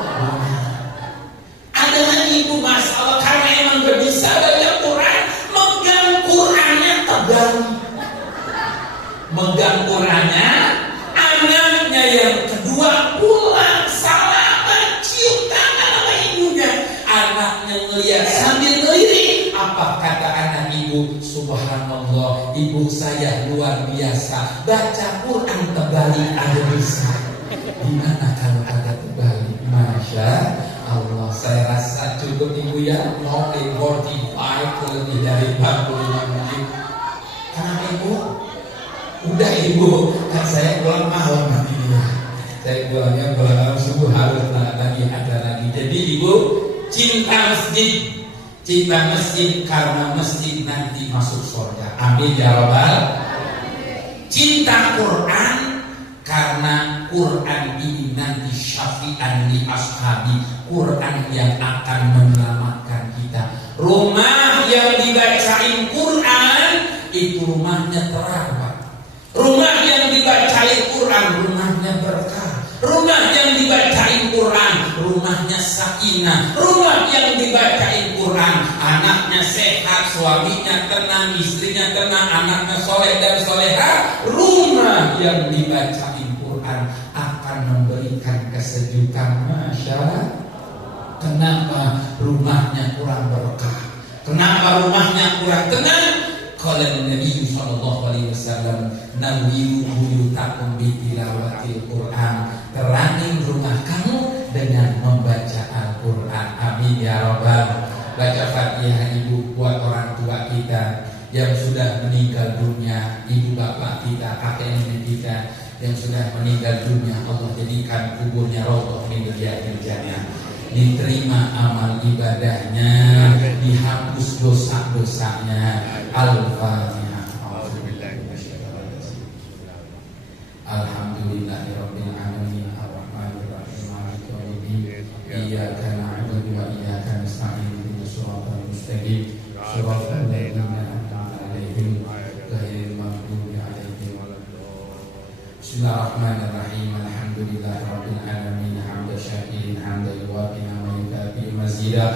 Dengan ibu masalah karena emang gak bisa baca Quran, megang Qurannya tegang, megang Qurannya. Anaknya yang kedua pulang salaman cium tangan sama ibunya. Anaknya ngeliat sambil ngelirik. Apa kata anak ibu? Subhanallah, ibu saya luar biasa baca Quran terbalik ada bisa. Gimana kalau ada terbalik? Masya Allah, saya rasa cukup ibu ya. Mau 45 lebih dari 45 menit. Kenapa ibu? Udah ibu, kan saya pulang malam nanti ya. Saya pulangnya pulang subuh harus lagi ada lagi. Jadi ibu cinta masjid, cinta masjid karena masjid nanti masuk surga. Amin ya Rabbal. Cinta Quran karena Quran ini nanti syafi'an li ashabi, Quran yang akan menyelamatkan kita. Rumah yang dibacain Quran itu rumahnya terawat. Rumah yang dibacain Quran rumahnya berkah. Rumah yang dibacain Quran, rumahnya sakinah. Rumah yang dibacain Quran, anaknya sehat, suaminya tenang, istrinya tenang, anaknya soleh dan soleha. Rumah yang dibacain Quran akan memberikan kesejukan. Masya Allah. Kenapa rumahnya kurang berkah? Kenapa rumahnya kurang tenang? Qala Nabi sallallahu alaihi wasallam, "Nawwiru buyutakum bi tilawatil Qur'an." Terangin rumah kamu dengan membaca Al-Qur'an. Amin ya rabbal. Baca Fatihah ibu buat orang tua kita yang sudah meninggal dunia, ibu bapak kita, kakek nenek kita yang sudah meninggal dunia. Allah jadikan kuburnya raudhah min riyadil jannah. Diterima amal ibadahnya, dihapus dosa-dosanya. Al-Fatihah. Alhamdulillahirabbil alamin arrahmanir rahim maliki yaumiddin iyyaka na'budu wa iyyaka nasta'in ihdinas siratal mustaqim siratal ladzina an'amta 'alaihim ghairil maghdubi 'alaihim waladdallin. Bismillahirrahmanirrahim. Alhamdulillahirabbil alamin hamdan syakirin hamdan yuwafi'u wa yukafi'u mazida.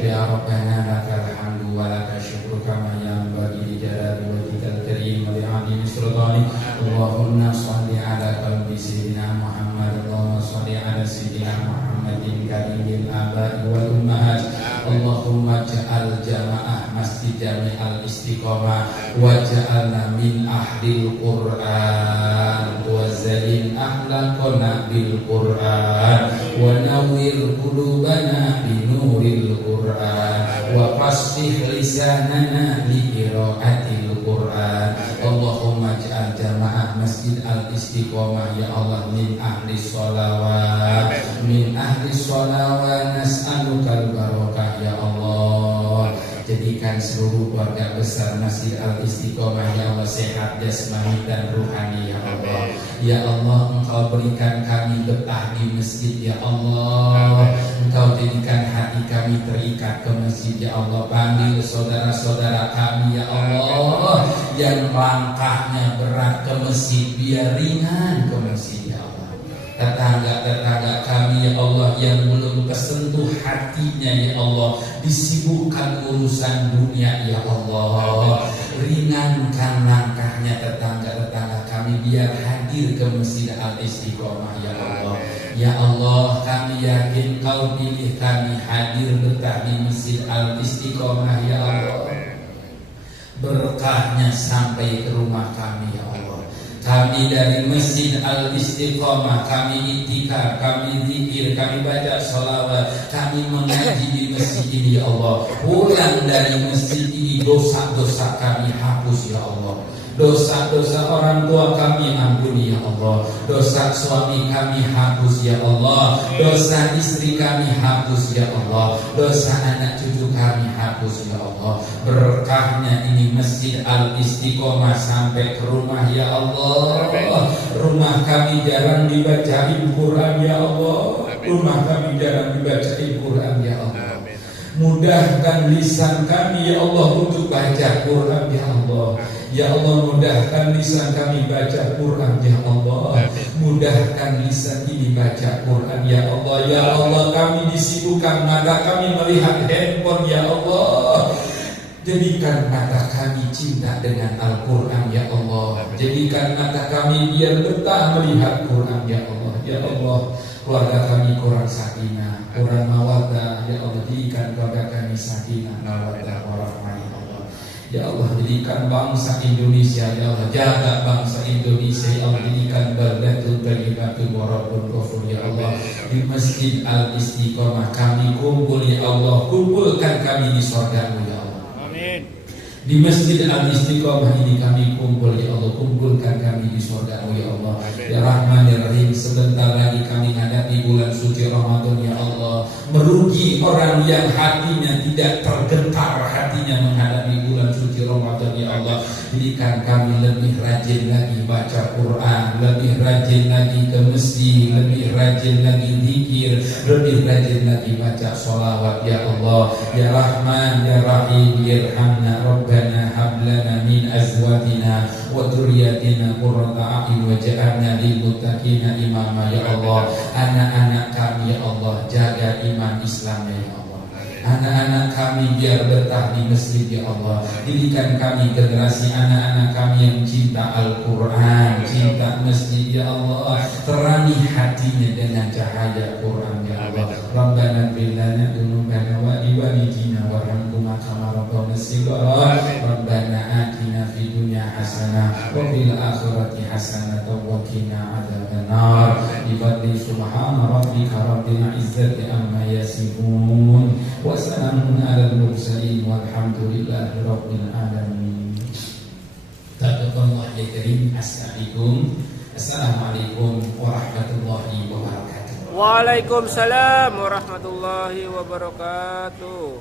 Ya Rabbana lakal hamdu wa lakal syukru kama yanbaghi li jalali wajhikal karim wa li 'azimi sultanik. Allahumma shalli ala qalbi sayyidina Muhammad. Allahumma shalli ala sayyidina Muhammadin karimil aba'i wal ummahat. Allahumma ja'al jamaah Masjid Jami'al Istiqomah wa ja'alna min ahlil Qur'an wa zalin ahlaqana bil Qur'an wa nawwir qulubana bi nuril Qur'an wa fasih lisanana li qiraatil Qur'an. Allahumma ja'al jamaah Masjid Al-Istiqomah ya Allah min ahli sholawat, min ahli sholawat. Nas'alukal barakah ya Allah. Jadikan seluruh keluarga besar Masjid Al-Istiqomah ya Allah sehat jasmani dan ruhani ya Allah. Ya Allah, Engkau berikan kami betah di masjid ya Allah. Engkau jadikan hati kami terikat ke masjid ya Allah. Panggil saudara-saudara kami ya Allah yang langkahnya berat ke masjid, biar ringan ke masjid ya Allah. Tetangga-tetangga kami ya Allah yang belum tersentuh hatinya ya Allah, disibukkan urusan dunia ya Allah. Ringankan langkahnya tetangga-tetangga kami biar hadir ke Masjid Al-Istiqomah ya Allah. Ya Allah, kami yakin Kau pilih kami hadir betah di Masjid Al-Istiqomah ya Allah. Berkahnya sampai ke rumah kami ya Allah. Kami dari Masjid Al-Istiqomah, kami itikaf, kami zikir, kami baca sholawat, kami mengaji di masjid ini ya Allah. Pulang dari masjid ini dosa-dosa kami hapus ya Allah. Dosa-dosa orang tua kami ampuni ya Allah. Dosa suami kami hapus ya Allah. Dosa istri kami hapus ya Allah. Dosa anak cucu kami hapus ya Allah. Berkahnya ini Masjid Al-Istiqomah sampai ke rumah ya Allah. Rumah kami jarang dibacain Quran ya Allah. Rumah kami jarang dibacain Quran ya Allah. Mudahkan lisan kami ya Allah untuk baca Quran ya Allah. Ya Allah, mudahkan lisan kami baca Quran ya Allah. Mudahkan lisan ini baca Quran ya Allah. Ya Allah, kami disibukkan mata kami melihat handphone ya Allah. Jadikan mata kami cinta dengan Al-Quran ya Allah. Jadikan mata kami biar betah melihat Quran ya Allah. Ya Allah, keluarga kami kurang sakinah, kurang mawaddah ya Allah. Jadikan keluarga kami sakinah, mawaddah, warahmah ya Allah. Ya Allah, jadikan bangsa Indonesia ya Allah. Jaga bangsa Indonesia ya Allah. Jadikan baldatul thayyibatul warabul ghafur ya Allah. Di Masjid Al-Istiqomah kami kumpul ya Allah. Kumpulkan kami di surga-Mu ya Allah. Di Masjid Al-Istiqomah ini kami kumpul ya Allah. Kumpulkan kami di surga-Mu ya Allah. Ya Rahman ya Rahim, sebentar lagi kami hadapi bulan suci Ramadan ya Allah. Merugi orang yang hatinya tidak tergetar hatinya menghadapi bulan suci Ramadan ya Allah. Jadikan kami lebih rajin lagi baca Quran, lebih rajin lagi ke masjid, lebih rajin lagi zikir, lebih rajin lagi baca sholawat. Ya Allah, ya Rahman, ya Rahim, irhamna Rabbana hablana min azwatina wa dzurriyyatina qurrata a'yun waj'alna lil muttaqina imama. Ya Allah, anak-anak kami ya Allah, jaga iman Islamnya ya Allah. Anak-anak kami biar betah di masjid ya Allah. Didikan kami generasi anak-anak kami yang cinta Al-Quran, cinta masjid ya Allah. Terangi hatinya dengan cahaya Quran ya Allah. Rabbana bilana dunubana wa iwalidina warhamhuma kama rabbana shighara. Rabbana atina fid dunya hasanah wa fil akhirati hasanah wa qina adzabannar. Bi subhana rabbika rabbil izzati amma yasifun. Wassalamun ala al-mursalin walhamdulillahi rabbil alamin. Taqabbalallahu ya karim. Assalamualaikum warahmatullahi wabarakatuh. Waalaikumsalam warahmatullahi wabarakatuh.